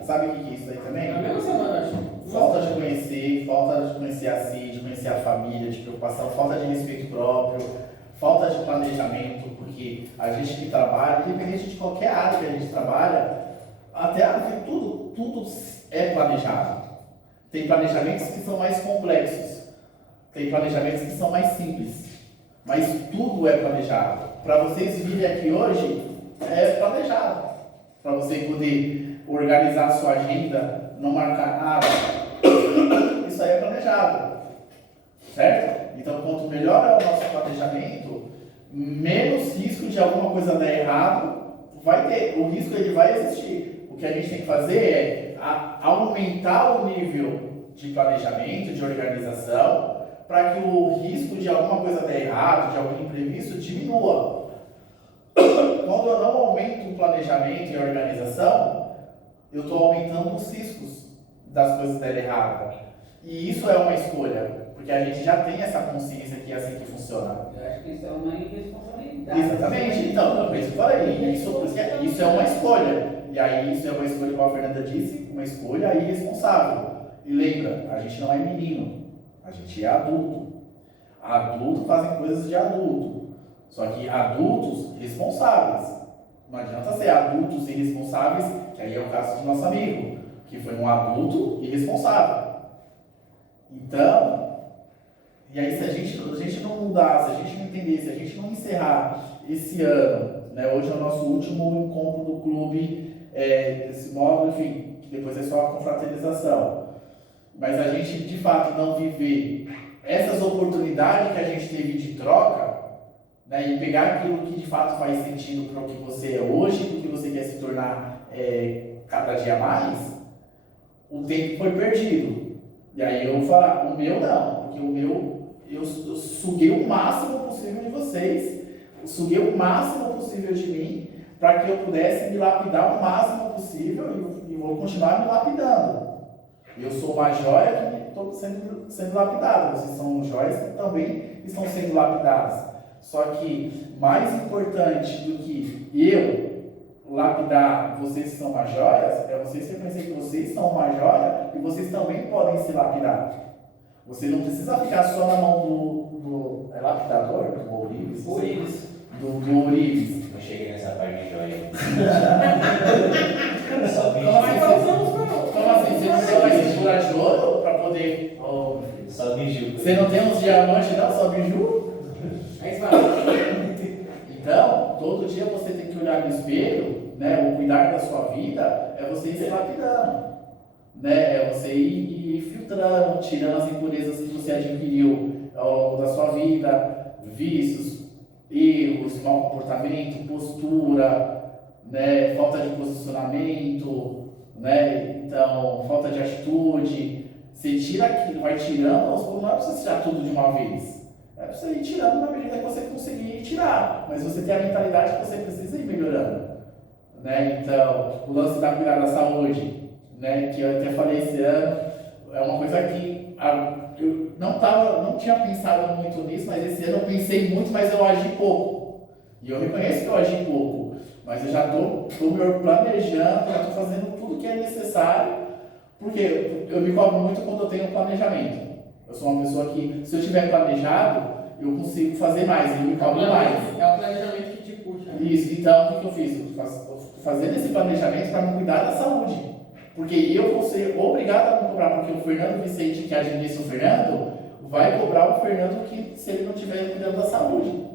sabe o que é isso aí também? Na mesma semana, acho. Falta de conhecer a si, de conhecer a família, de preocupação, falta de respeito próprio, falta de planejamento, porque a gente que trabalha, independente de qualquer área que a gente trabalha, até tudo é planejado. Tem planejamentos que são mais complexos, tem planejamentos que são mais simples, mas tudo é planejado. Para vocês virem aqui hoje, é planejado. Para você poder organizar a sua agenda, não marcar nada, isso aí é planejado, certo? Então, quanto melhor é o nosso planejamento, menos risco de alguma coisa dar errado vai ter. O risco ele vai existir. O que a gente tem que fazer é aumentar o nível de planejamento, de organização, para que o risco de alguma coisa dar errado, de algum imprevisto, diminua. Quando eu não aumento o planejamento e a organização, eu estou aumentando os riscos das coisas darem errado. E isso é uma escolha, porque a gente já tem essa consciência que é assim que funciona. Eu acho que isso é uma irresponsabilidade. Exatamente, então, por isso que eu falei, isso é uma escolha. E aí isso é uma escolha, como a Fernanda disse, uma escolha irresponsável. E lembra, a gente não é menino, a gente é adulto. Adultos fazem coisas de adulto, só que adultos responsáveis. Não adianta ser adultos irresponsáveis, que aí é o caso do nosso amigo, que foi um adulto irresponsável. Então, e aí se a gente não mudar, se a gente não entender, se a gente não encerrar esse ano, né, hoje é o nosso último encontro do clube, desse módulo, enfim, que depois é só a confraternização. Mas a gente de fato não viver essas oportunidades que a gente teve de troca, né, e pegar aquilo que de fato faz sentido para o que você é hoje, para o que você quer se tornar cada dia mais, o tempo foi perdido. E aí eu vou falar, o meu não, porque o meu, eu suguei o máximo possível de vocês, eu suguei o máximo possível de mim, para que eu pudesse me lapidar o máximo possível e vou continuar me lapidando. Eu sou uma joia que estou sendo lapidada, vocês são joias que também estão sendo lapidadas. Só que mais importante do que eu lapidar vocês que são uma joias, é vocês reconhecer que vocês são uma joia e vocês também podem se lapidar. Você não precisa ficar só na mão do lapidador, do ourives? Ourives. Do ourives. Não cheguei nessa parte de joia. Só Só Mas biju. nós vamos para Como assim? Você não tem uma estrutura de ouro para poder... Só biju. Você não tem uns diamantes não, só biju? Aí vai. Então, todo dia você tem que olhar no espelho, né? O cuidar da sua vida é você ir se lapidando, né? É você ir filtrando, tirando as impurezas que você adquiriu ao longo da sua vida, vícios, erros, mau comportamento, postura, né? Falta de posicionamento, né? Então, falta de atitude. Você tira aquilo, vai tirando aos poucos, não é para você tirar tudo de uma vez. É para você ir tirando na medida que você conseguir tirar. Mas você tem a mentalidade que você precisa ir melhorando. Né? Então, o lance da cuidar da saúde, né? Que eu até falei esse ano, é uma coisa que eu não tinha pensado muito nisso, mas esse ano eu pensei muito, mas eu agi pouco. E eu reconheço que eu agi pouco. Mas eu já estou me planejando, já estou fazendo tudo que é necessário, porque eu me cobro muito quando eu tenho planejamento. Eu sou uma pessoa que, se eu tiver planejado, eu consigo fazer mais, eu me cobro mais. É o planejamento que te puxa. Isso, então o que eu fiz? Eu estou fazendo esse planejamento para me cuidar da saúde. Porque eu vou ser obrigado a me cobrar, porque o Fernando Vicente, que administra o Fernando, vai cobrar o Fernando que, se ele não estiver cuidando da saúde.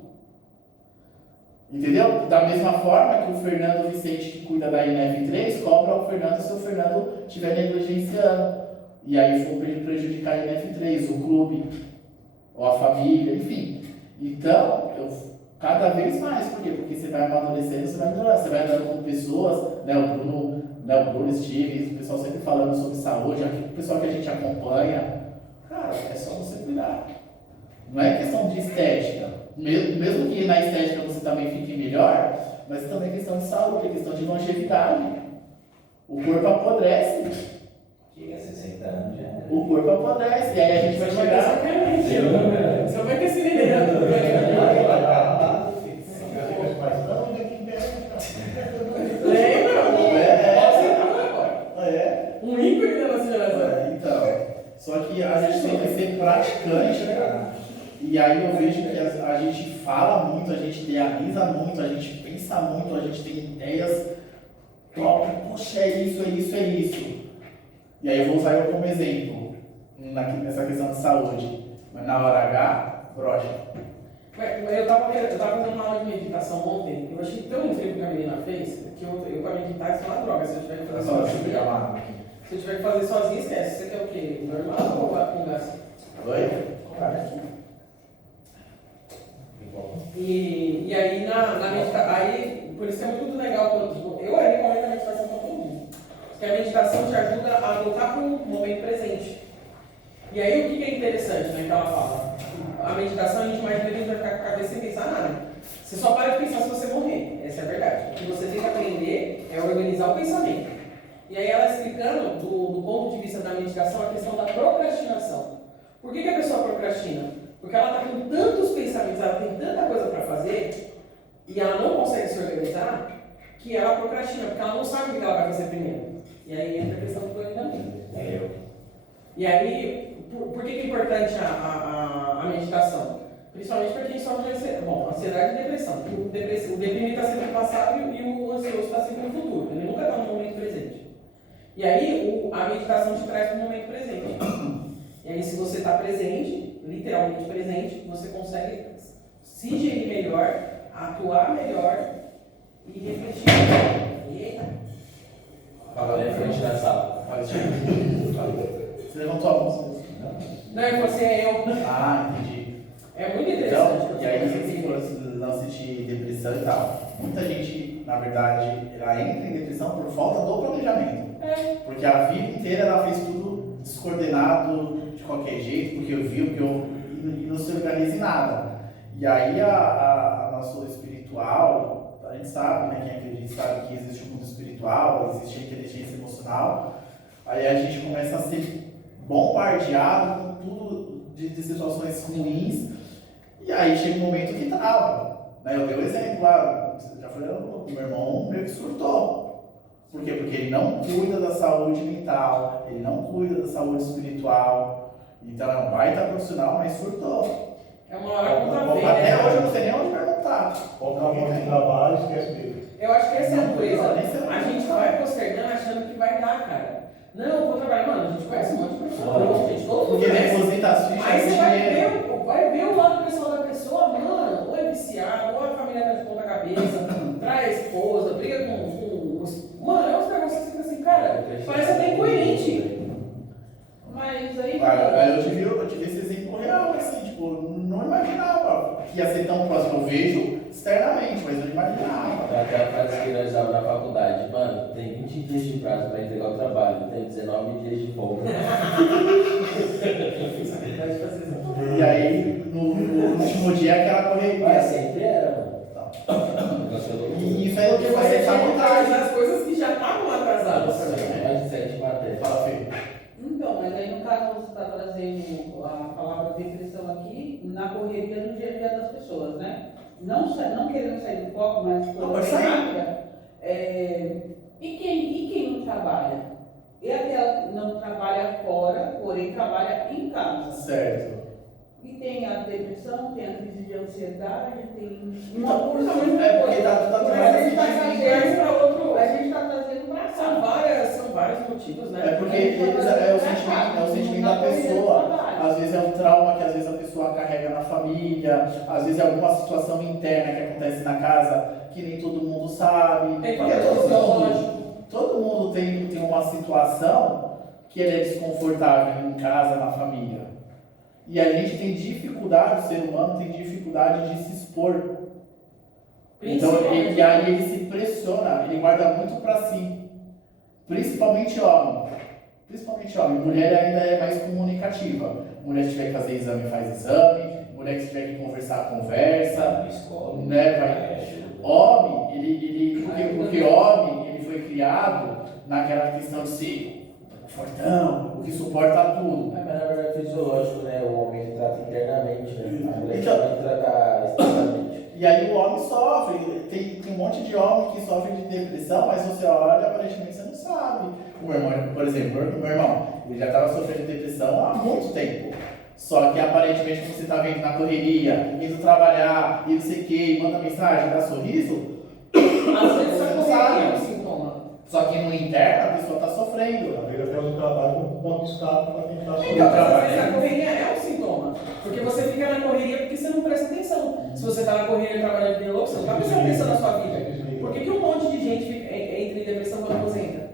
Entendeu? Da mesma forma que o Fernando Vicente, que cuida da INF3, cobra o Fernando se o Fernando estiver negligenciando. E aí for prejudicar a INF3, o clube, ou a família, enfim. Então, cada vez mais, por quê? Porque você vai amadurecendo, você vai melhorar. Você vai andando com pessoas, né, o Bruno Stevens, o pessoal sempre falando sobre saúde, o pessoal que a gente acompanha. Cara, é só você cuidar. Não é questão de estética. Mesmo que na estética você também fique melhor, mas também é questão de saúde, é questão de longevidade. O corpo apodrece. Chega a 60 anos já. O corpo apodrece. E aí a gente vai chegar. Você vai ter se liderando. Lembra? Um ícone da nossa geração. Então, só que a gente tem que ser praticante, né? E aí eu vejo que a gente fala muito, a gente idealiza muito, a gente pensa muito, a gente tem ideias top, poxa, é isso, é isso, é isso. E aí eu vou usar eu como exemplo nessa questão de saúde. Mas na hora H, brocha. Eu tava fazendo uma aula de meditação ontem, eu achei tão incrível que a menina fez, que eu para meditar, isso é uma droga, se eu tiver que fazer sozinho. Se eu tiver que fazer sozinho, esquece. Você quer o quê? Normal ou a conversa? Oi? E aí na meditação, aí por isso é muito legal quando eu recomendo a meditação para todo mundo. Porque a meditação te ajuda a voltar para o momento presente. E aí o que é interessante, né, que ela fala? A meditação a gente imagina que a gente vai ficar com a cabeça sem pensar nada. Você só para de pensar se você morrer, essa é a verdade. O que você tem organizar o pensamento. E aí ela explicando, do ponto de vista da meditação, a questão da procrastinação. Por que a pessoa procrastina? Porque ela está com tantos pensamentos, ela tem tanta coisa para fazer, e ela não consegue se organizar, que ela procrastina, porque ela não sabe o que ela vai fazer primeiro. E aí entra a questão do planejamento. E aí, por que é importante a meditação? Principalmente para quem sofre de ansiedade e depressão. Porque o deprimido está sempre no passado e o ansioso está sempre no futuro. Ele nunca está no momento presente. E aí, a meditação te traz para o momento presente. E aí, se você está presente, literalmente presente, você consegue se gerir melhor, atuar melhor e refletir melhor. Eita! Fala ali à frente da sala. Você levantou a mão? Não, eu falei assim, é eu. Ah, entendi. É muito interessante. Então, e aí você falou esse lance de depressão e tal. Muita gente, na verdade, ela entra em depressão por falta do planejamento. Porque a vida inteira ela fez tudo descoordenado, de qualquer jeito, porque eu vi, e não se organiza em nada. E aí a nosso espiritual, a gente sabe, né, quem acredita sabe que existe o mundo espiritual, existe a inteligência emocional. Aí a gente começa a ser bombardeado com tudo de situações ruins. E aí chega um momento que trava. Né? Eu dei um exemplo lá, já falei, o meu irmão meio que surtou. Por quê? Porque ele não cuida da saúde mental, ele não cuida da saúde espiritual. Então é um baita profissional, mas surtou. É uma hora que conta bem, Até né? hoje eu não sei nem onde perguntar. Colocar a mão no trabalho, esquece dele. Eu acho que essa é a dureza. Não, A gente vai postergando achando que vai dar, cara. Não, eu vou trabalhar. Mano, a gente conhece um monte de profissional, gente. Todo mundo Porque conhece. deposita as fichas Aí de você dinheiro. vai ver o lado pessoal da pessoa, mano, ou é viciado, ou a família tá de ponta cabeça, trai a esposa, briga com os. Mano, é uns negócios que você fica assim, cara, parece até incoerente. Mas aí. Aí eu tive esse exemplo real, assim, tipo, não imaginava que ia ser tão próximo. Eu vejo externamente, mas eu não imaginava. Tem aquela frase que nós usávamos na faculdade, mano, tem 20 dias de prazo para entregar o trabalho, tem 19 dias de folga. E aí, no último dia, aquela correria. Mas sempre era, mano. E isso aí Porque você faz tinha que sabotagem. fazer as coisas que já estavam atrasadas também. Mais de 7 matérias. Fala, Fê. Então, mas aí no caso você está trazendo a palavra depressão aqui na correria do dia a dia das pessoas, né? Não querendo sair do foco, mas por Pode sair. rápida. E quem não trabalha? E aquela que não trabalha fora, porém trabalha em casa. Certo. E tem a depressão, tem a crise de ansiedade, tem uma Então, porção de é porque coisa. tá Mas a gente está Traz pra outro. a gente tá trazendo para São cá. vários motivos, né? É porque é o sentimento da pessoa. Às vezes é um trauma que às vezes a pessoa carrega na família, às vezes é alguma situação interna que acontece na casa que nem todo mundo sabe. Tem Porque fator psicológico. todo mundo tem uma situação que ele é desconfortável em casa, na família. E a gente tem dificuldade, o ser humano tem dificuldade de se expor. Então, e aí ele se pressiona, ele guarda muito para si. Principalmente homem. Principalmente homem. Mulher ainda é mais comunicativa. Mulher se tiver que fazer exame, faz exame. Mulher que se tiver que conversar, conversa. Né? Homem, porque homem, ele foi criado naquela questão de ser fortão, o que suporta tudo. É, mas na verdade é fisiológico, né? O homem ele trata internamente, né? A mulher Então- também trata externamente. E aí o homem sofre, tem um monte de homem que sofre de depressão, mas você olha, aparentemente você não sabe. O meu irmão, por exemplo, o meu irmão, ele já estava sofrendo de depressão há muito tempo. Só que aparentemente você está vendo na correria, indo trabalhar, e não sei o que, manda mensagem, dá sorriso, Às vezes você a não correria é sabe. um sintoma. Só que no interno a pessoa está sofrendo. Às vezes até o trabalho como ponto de escape para quem está Então, trabalho. às vezes a correria é um sintoma. Porque você fica na correria porque você não presta atenção. Se você está na correria trabalhando de louco, você não está prestando atenção na sua vida. Por que um monte de gente entra em depressão quando aposenta?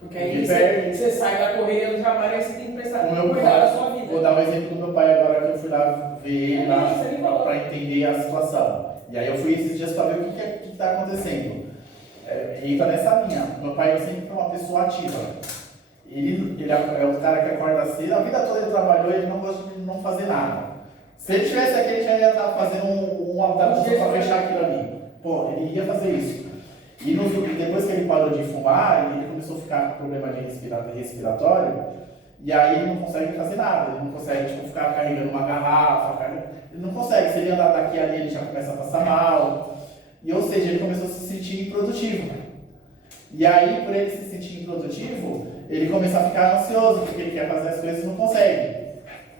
Porque aí você sai da correria do trabalho e você tem que prestar O meu cuidar da pai, sua vida. vou dar um exemplo do meu pai agora que eu fui lá ver ele lá Isso, ele falou. para entender a situação. E aí eu fui esses dias para ver o que está acontecendo. Entra nessa linha. Meu pai sempre foi uma pessoa ativa. Ele é o cara que acorda cedo, a vida toda ele trabalhou e ele não gosta de não fazer nada. Se ele tivesse aqui, ele já ia estar fazendo um adaptação para fechar aquilo ali. Pô, ele ia fazer isso. E depois que ele parou de fumar, ele começou a ficar com problema de respiratório, e aí ele não consegue fazer nada, ele não consegue tipo, ficar carregando uma garrafa, ele não consegue, se ele andar daqui ali ele já começa a passar mal, e ou seja, ele começou a se sentir improdutivo. E aí, por ele se sentir improdutivo, ele começa a ficar ansioso, porque ele quer fazer as coisas e não consegue.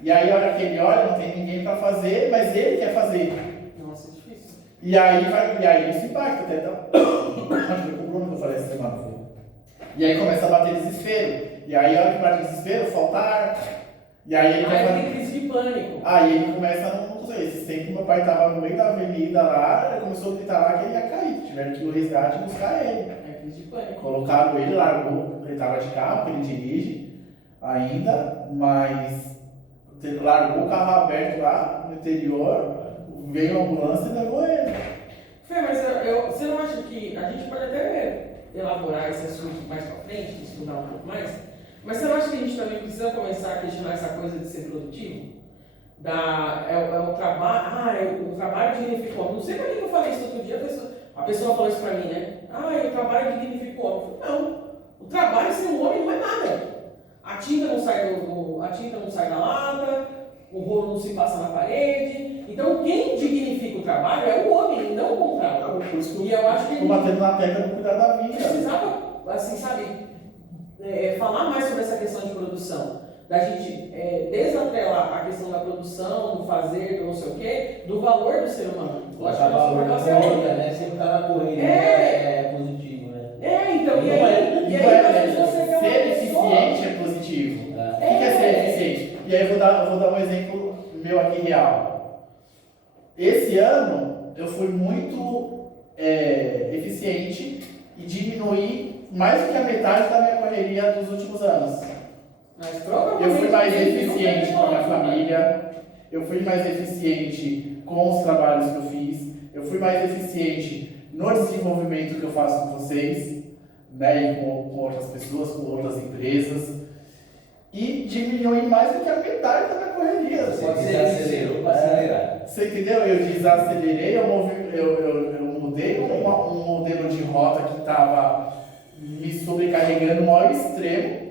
E aí, a hora que ele olha, não tem ninguém para fazer, mas ele quer fazer. Nossa, é difícil. E aí isso impacta até então. Acho que foi com o Bruno que eu falei essa semana. E aí começa a bater desespero. E aí, a hora que bate desespero, falta ar. E aí ele Aí tem crise de pânico. Aí ele começa a não conseguir. Esse tempo meu pai estava no meio da avenida lá, ele começou a gritar lá que ele ia cair. Tiveram que ir o resgate e buscar ele. É crise de pânico. Colocaram ele, largou, ele estava de carro, que ele dirige ainda, mas largou o carro aberto lá no interior, veio a ambulância e levou ele. Fê, mas você não acha que a gente pode até elaborar esse assunto mais pra frente, estudar um pouco mais, mas você não acha que a gente também precisa começar a questionar essa coisa de ser produtivo? O trabalho dignifica o homem. Não sei pra que eu falei isso outro dia, a pessoa falou isso pra mim, né? O trabalho dignifica o homem. Eu falei, não, o trabalho sem o homem não é nada. A tinta não sai da lata, o rolo não se passa na parede. Então, quem dignifica o trabalho é o homem, e não o contrário. Por isso que E eu acho que estou batendo na tecla de cuidar da vida. precisava, assim, sabe, falar mais sobre essa questão de produção. Da gente desatrelar a questão da produção, do fazer, do não sei o quê, do valor do ser humano. Eu acho que Botar valor na isso é corrida, né? Sempre tá na corrida, é positivo, né? então, e aí às vezes você quer uma ser pessoa... eficiente é positivo. O que é ser eficiente? E aí eu vou dar um exemplo meu aqui real. Esse ano eu fui muito eficiente e diminuí mais do que a metade da minha correria dos últimos anos. Mas Eu provavelmente fui mais tem que eficiente com a minha falar, família, eu fui mais eficiente com os trabalhos que eu fiz, eu fui mais eficiente no desenvolvimento que eu faço com vocês, né, e com outras pessoas, com outras empresas, e diminui mais do que a metade da minha correria. Você desacelerou para acelerar. Você entendeu? Eu desacelerei, eu mudei um modelo de rota que estava me sobrecarregando no maior extremo.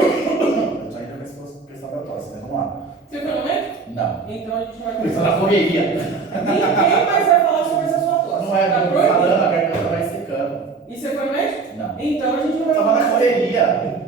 Eu já ainda com a questão da tosse, né? Vamos lá. Você foi no médico? Não. Então a gente vai Questão da correria. Ninguém mais vai falar sobre essa sua tosse. Não é, Tá não proibido. falando, a garganta vai secando. E você foi no médico? Não. Então a gente não vai Tava na falar. correria.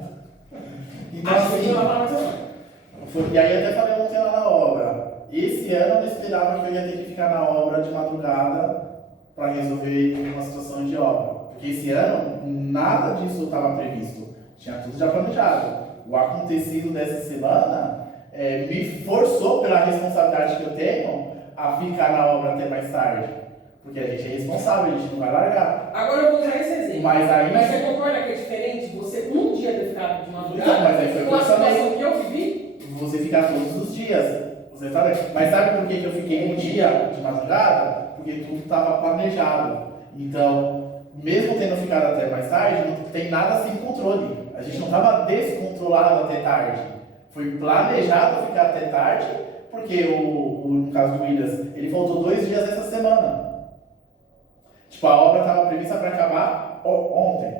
Então, Acho que a gente assim, vai falar mais assim. e aí até falei ontem lá na obra. Esse ano eu não esperava que eu ia ter que ficar na obra de madrugada para resolver uma situação de obra. Porque esse ano nada disso estava previsto. Tinha tudo já planejado. O acontecido dessa semana me forçou pela responsabilidade que eu tenho a ficar na obra até mais tarde. Porque a gente é responsável, a gente não vai largar. Agora eu vou usar esse exemplo. Mas aí- Mas você concorda que é diferente você um dia ter ficado de madrugada? Então, mas aí foi o que com a eu falei. situação que eu vivi? Você ficar todos os dias. Você sabe? Mas sabe por que eu fiquei um dia de madrugada? Porque tudo estava planejado. Então, mesmo tendo ficado até mais tarde, não tem nada sem controle. A gente não estava descontrolado até tarde. Foi planejado ficar até tarde, porque no caso do Williams, ele faltou 2 dias essa semana. Tipo, a obra estava prevista para acabar ontem,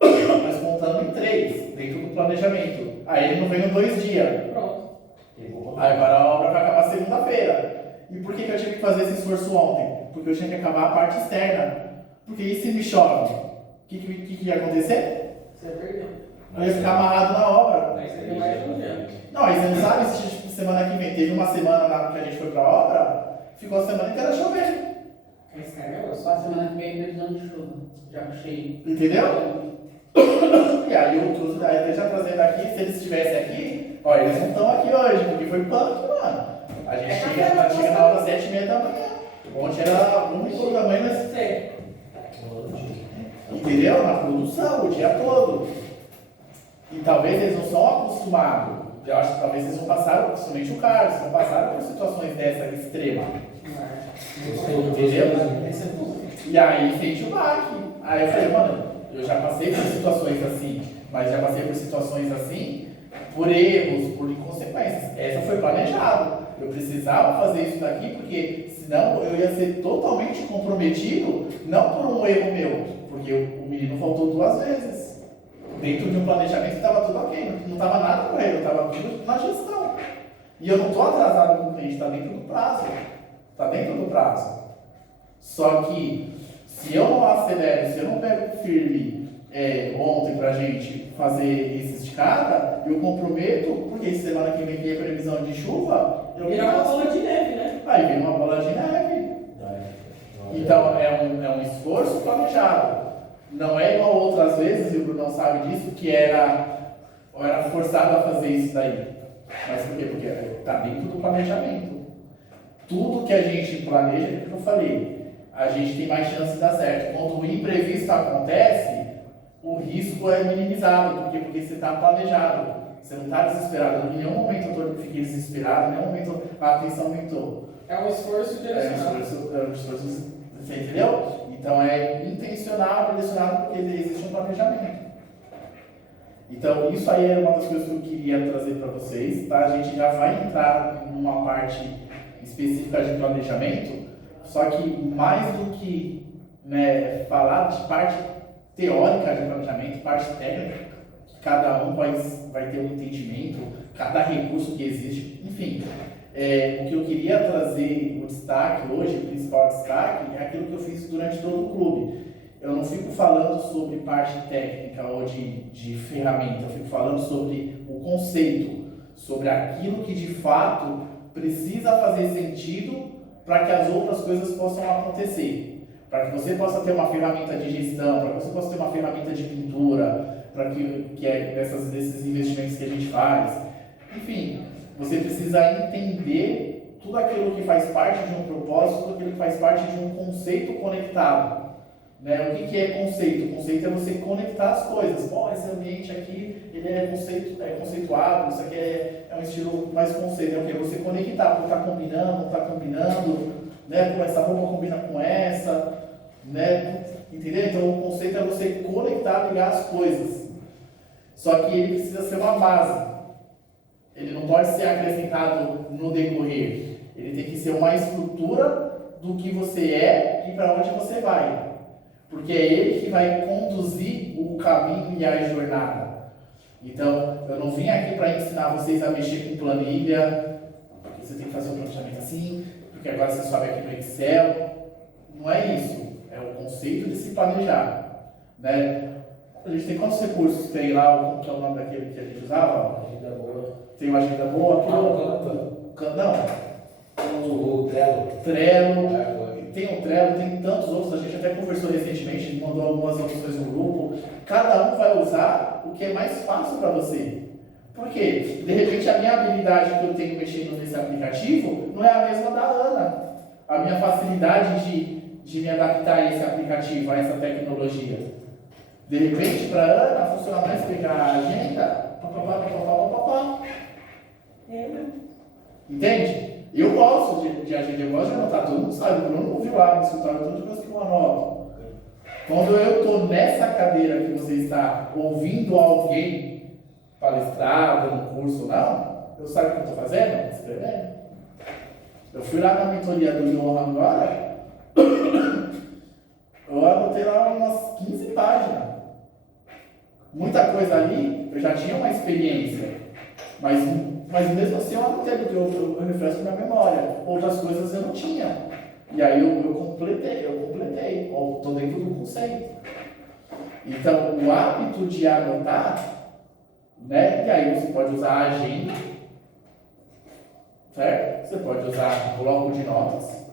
mas contando em 3, dentro do planejamento. Aí ele não veio 2 dias. Pronto. Aí agora a obra vai acabar segunda-feira. E por que eu tive que fazer esse esforço ontem? Porque eu tinha que acabar a parte externa. Porque e se me chove? O que ia acontecer? Você perdeu. Eu ia ficar amarrado na obra. Aí você tem mais de um dia. Não, aí você não sabe se tipo, semana que vem teve uma semana que a gente foi pra obra, ficou a semana inteira chovendo. Esse cara é osso. Só a semana que vem previsão de chuva. Já puxei. Entendeu? E aí eu trouxe, aí já trazendo aqui, se eles estivessem aqui, ó, eles não estão aqui hoje, porque foi punk, mano. A gente chega na hora 7h30 da manhã. Ontem era 1h da manhã, mas Sei. entendeu? Na produção, o dia todo. E talvez eles não são acostumados. Eu acho que talvez eles não passaram, principalmente o Carlos, não passaram por situações dessa extrema. Entendeu? E aí sente o baque. Aí eu falei, mano, eu já passei por situações assim, mas já passei por situações assim por erros, por inconsequências. Essa foi planejado. Eu precisava fazer isso daqui porque Senão eu ia ser totalmente comprometido, não por um erro meu, porque o menino faltou 2 vezes. Dentro de um planejamento que estava tudo ok, não estava nada com ele, estava tudo na gestão. E eu não estou atrasado com o cliente, está dentro do prazo. Está dentro do prazo. Só que, se eu não acelero, se eu não pego firme ontem para a gente fazer esse esticada, eu comprometo, porque semana que vem tem a previsão de chuva, eu Virar uma bola de neve, né? aí vem uma bola de neve. Então é um esforço planejado. Não é igual outras vezes, e o Bruno sabe disso, que era forçado a fazer isso daí. Mas por quê? Porque está dentro do planejamento. Tudo que a gente planeja, é o que eu falei, a gente tem mais chance de dar certo. Quando o imprevisto acontece, o risco é minimizado. Por quê? Porque você está planejado. Você não está desesperado. Em nenhum momento eu fiquei desesperado, em nenhum momento a atenção aumentou. É um esforço direcionado. É um esforço, você entendeu? Então é intencional, direcionado, porque existe um planejamento. Então isso aí é uma das coisas que eu queria trazer para vocês, tá? A gente já vai entrar numa parte específica de planejamento, só que mais do que falar de parte teórica de planejamento, parte técnica, cada um vai ter um entendimento, cada recurso que existe, enfim. O que eu queria trazer, o destaque hoje, o principal destaque, é aquilo que eu fiz durante todo o clube. Eu não fico falando sobre parte técnica ou de ferramenta, eu fico falando sobre o conceito, sobre aquilo que de fato precisa fazer sentido para que as outras coisas possam acontecer. Para que você possa ter uma ferramenta de gestão, para que você possa ter uma ferramenta de pintura, para que é desses investimentos que a gente faz. Enfim, você precisa entender tudo aquilo que faz parte de um propósito, tudo aquilo que faz parte de um conceito conectado. Né? O que é conceito? O conceito é você conectar as coisas. Bom, esse ambiente aqui ele é conceituado, isso aqui é um estilo mais conceito. É o que? Você conectar, está combinando, não está combinando, né? Pô, essa roupa combina com essa, né? Entendeu? Então o conceito é você conectar, ligar as coisas. Só que ele precisa ser uma base. Ele não pode ser acrescentado no decorrer. Ele tem que ser uma estrutura do que você é e para onde você vai. Porque é ele que vai conduzir o caminho e a jornada. Então, eu não vim aqui para ensinar vocês a mexer com planilha, porque você tem que fazer um planejamento assim, porque agora você sobe aqui no Excel. Não é isso. É o conceito de se planejar. Né? A gente tem quantos recursos tem lá? Como que é o nome daquele que a gente usava? Agenda boa. Tem uma agenda boa? O Trello. Trello. Tem o Trello, tem tantos outros, a gente até conversou recentemente, mandou algumas opções no grupo. Cada um vai usar o que é mais fácil para você. Por quê? De repente a minha habilidade que eu tenho mexendo nesse aplicativo não é a mesma da Ana. A minha facilidade de me adaptar a esse aplicativo, a essa tecnologia. De repente, para a Ana, funciona mais pegar a agenda, Entende? Eu gosto de agenda, eu gosto de anotar, todo mundo sabe, o Bruno ouviu lá no escritório, todas as coisas que eu anoto. Quando eu estou nessa cadeira que você está ouvindo alguém palestrar, dando curso ou não, eu sabe o que eu estou fazendo? Escrevendo. Eu fui lá na mentoria do Johan agora, eu anotei lá umas 15 páginas. Muita coisa ali, eu já tinha uma experiência, mas mesmo assim eu anotei, porque eu refresco minha memória. Outras coisas eu não tinha. E aí eu completei. Estou dentro do conceito. Então, o hábito de anotar, né? E aí você pode usar a agenda, certo? Você pode usar bloco de notas.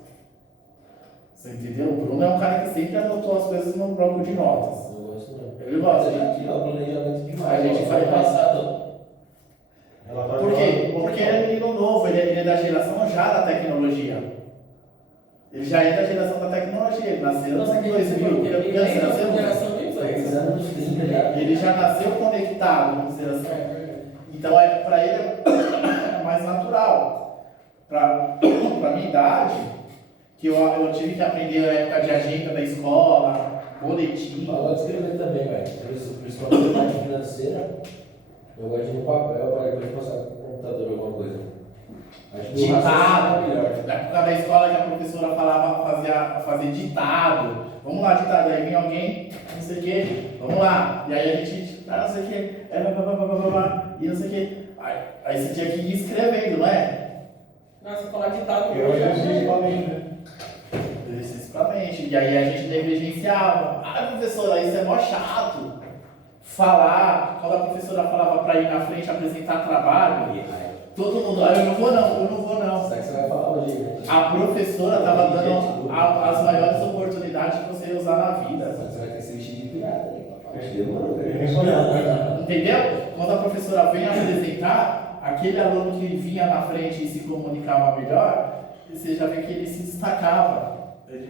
Você entendeu? O Bruno é um cara que sempre anotou as coisas no bloco de notas. Não gosto não. Ele gosta. Aqui, ó, planejamento demais. A gente vai passado. Por quê? Porque ele é menino novo, ele é da geração já da tecnologia. Ele já é da geração da tecnologia, ele nasceu em 2000. Ele já nasceu conectado, vamos dizer assim. Então, para ele é mais natural. Para a minha idade, que eu tive que aprender na época de agenda da escola, boletim. Eu gosto de escrever também, velho. Principalmente na parte financeira. Eu gosto de ir no papel para depois passar com o computador alguma coisa. Acho que o raciocínio Ditado. é melhor. Na época da escola que a professora falava, fazia ditado. Vamos lá, ditado. Aí vinha alguém, não sei o que, vamos lá. E aí a gente, não sei o que, e não sei o que. Aí você tinha que ir escrevendo, não é? Nossa, falar ditado Eu hoje principalmente, né? Especificamente. E aí a gente negligenciava. Ah, professora, isso é mó chato. Falar, quando a professora falava para ir na frente apresentar trabalho, todo mundo, eu não vou não. Sabe o que você vai falar hoje, né? A professora estava dando as maiores oportunidades que você ia usar na vida. Só que você vai ter que se vestir de pirata aí, papai. Demorou, Eu nem velho. sonhava. Entendeu? Quando a professora vem apresentar, aquele aluno que vinha na frente e se comunicava melhor, você já vê que ele se destacava.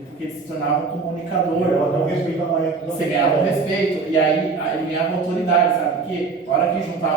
Porque ele se tornava um comunicador. Eu não respeito a maioria. Você ganhava respeito, e aí ele ganhava autoridade, sabe? Porque a hora que juntava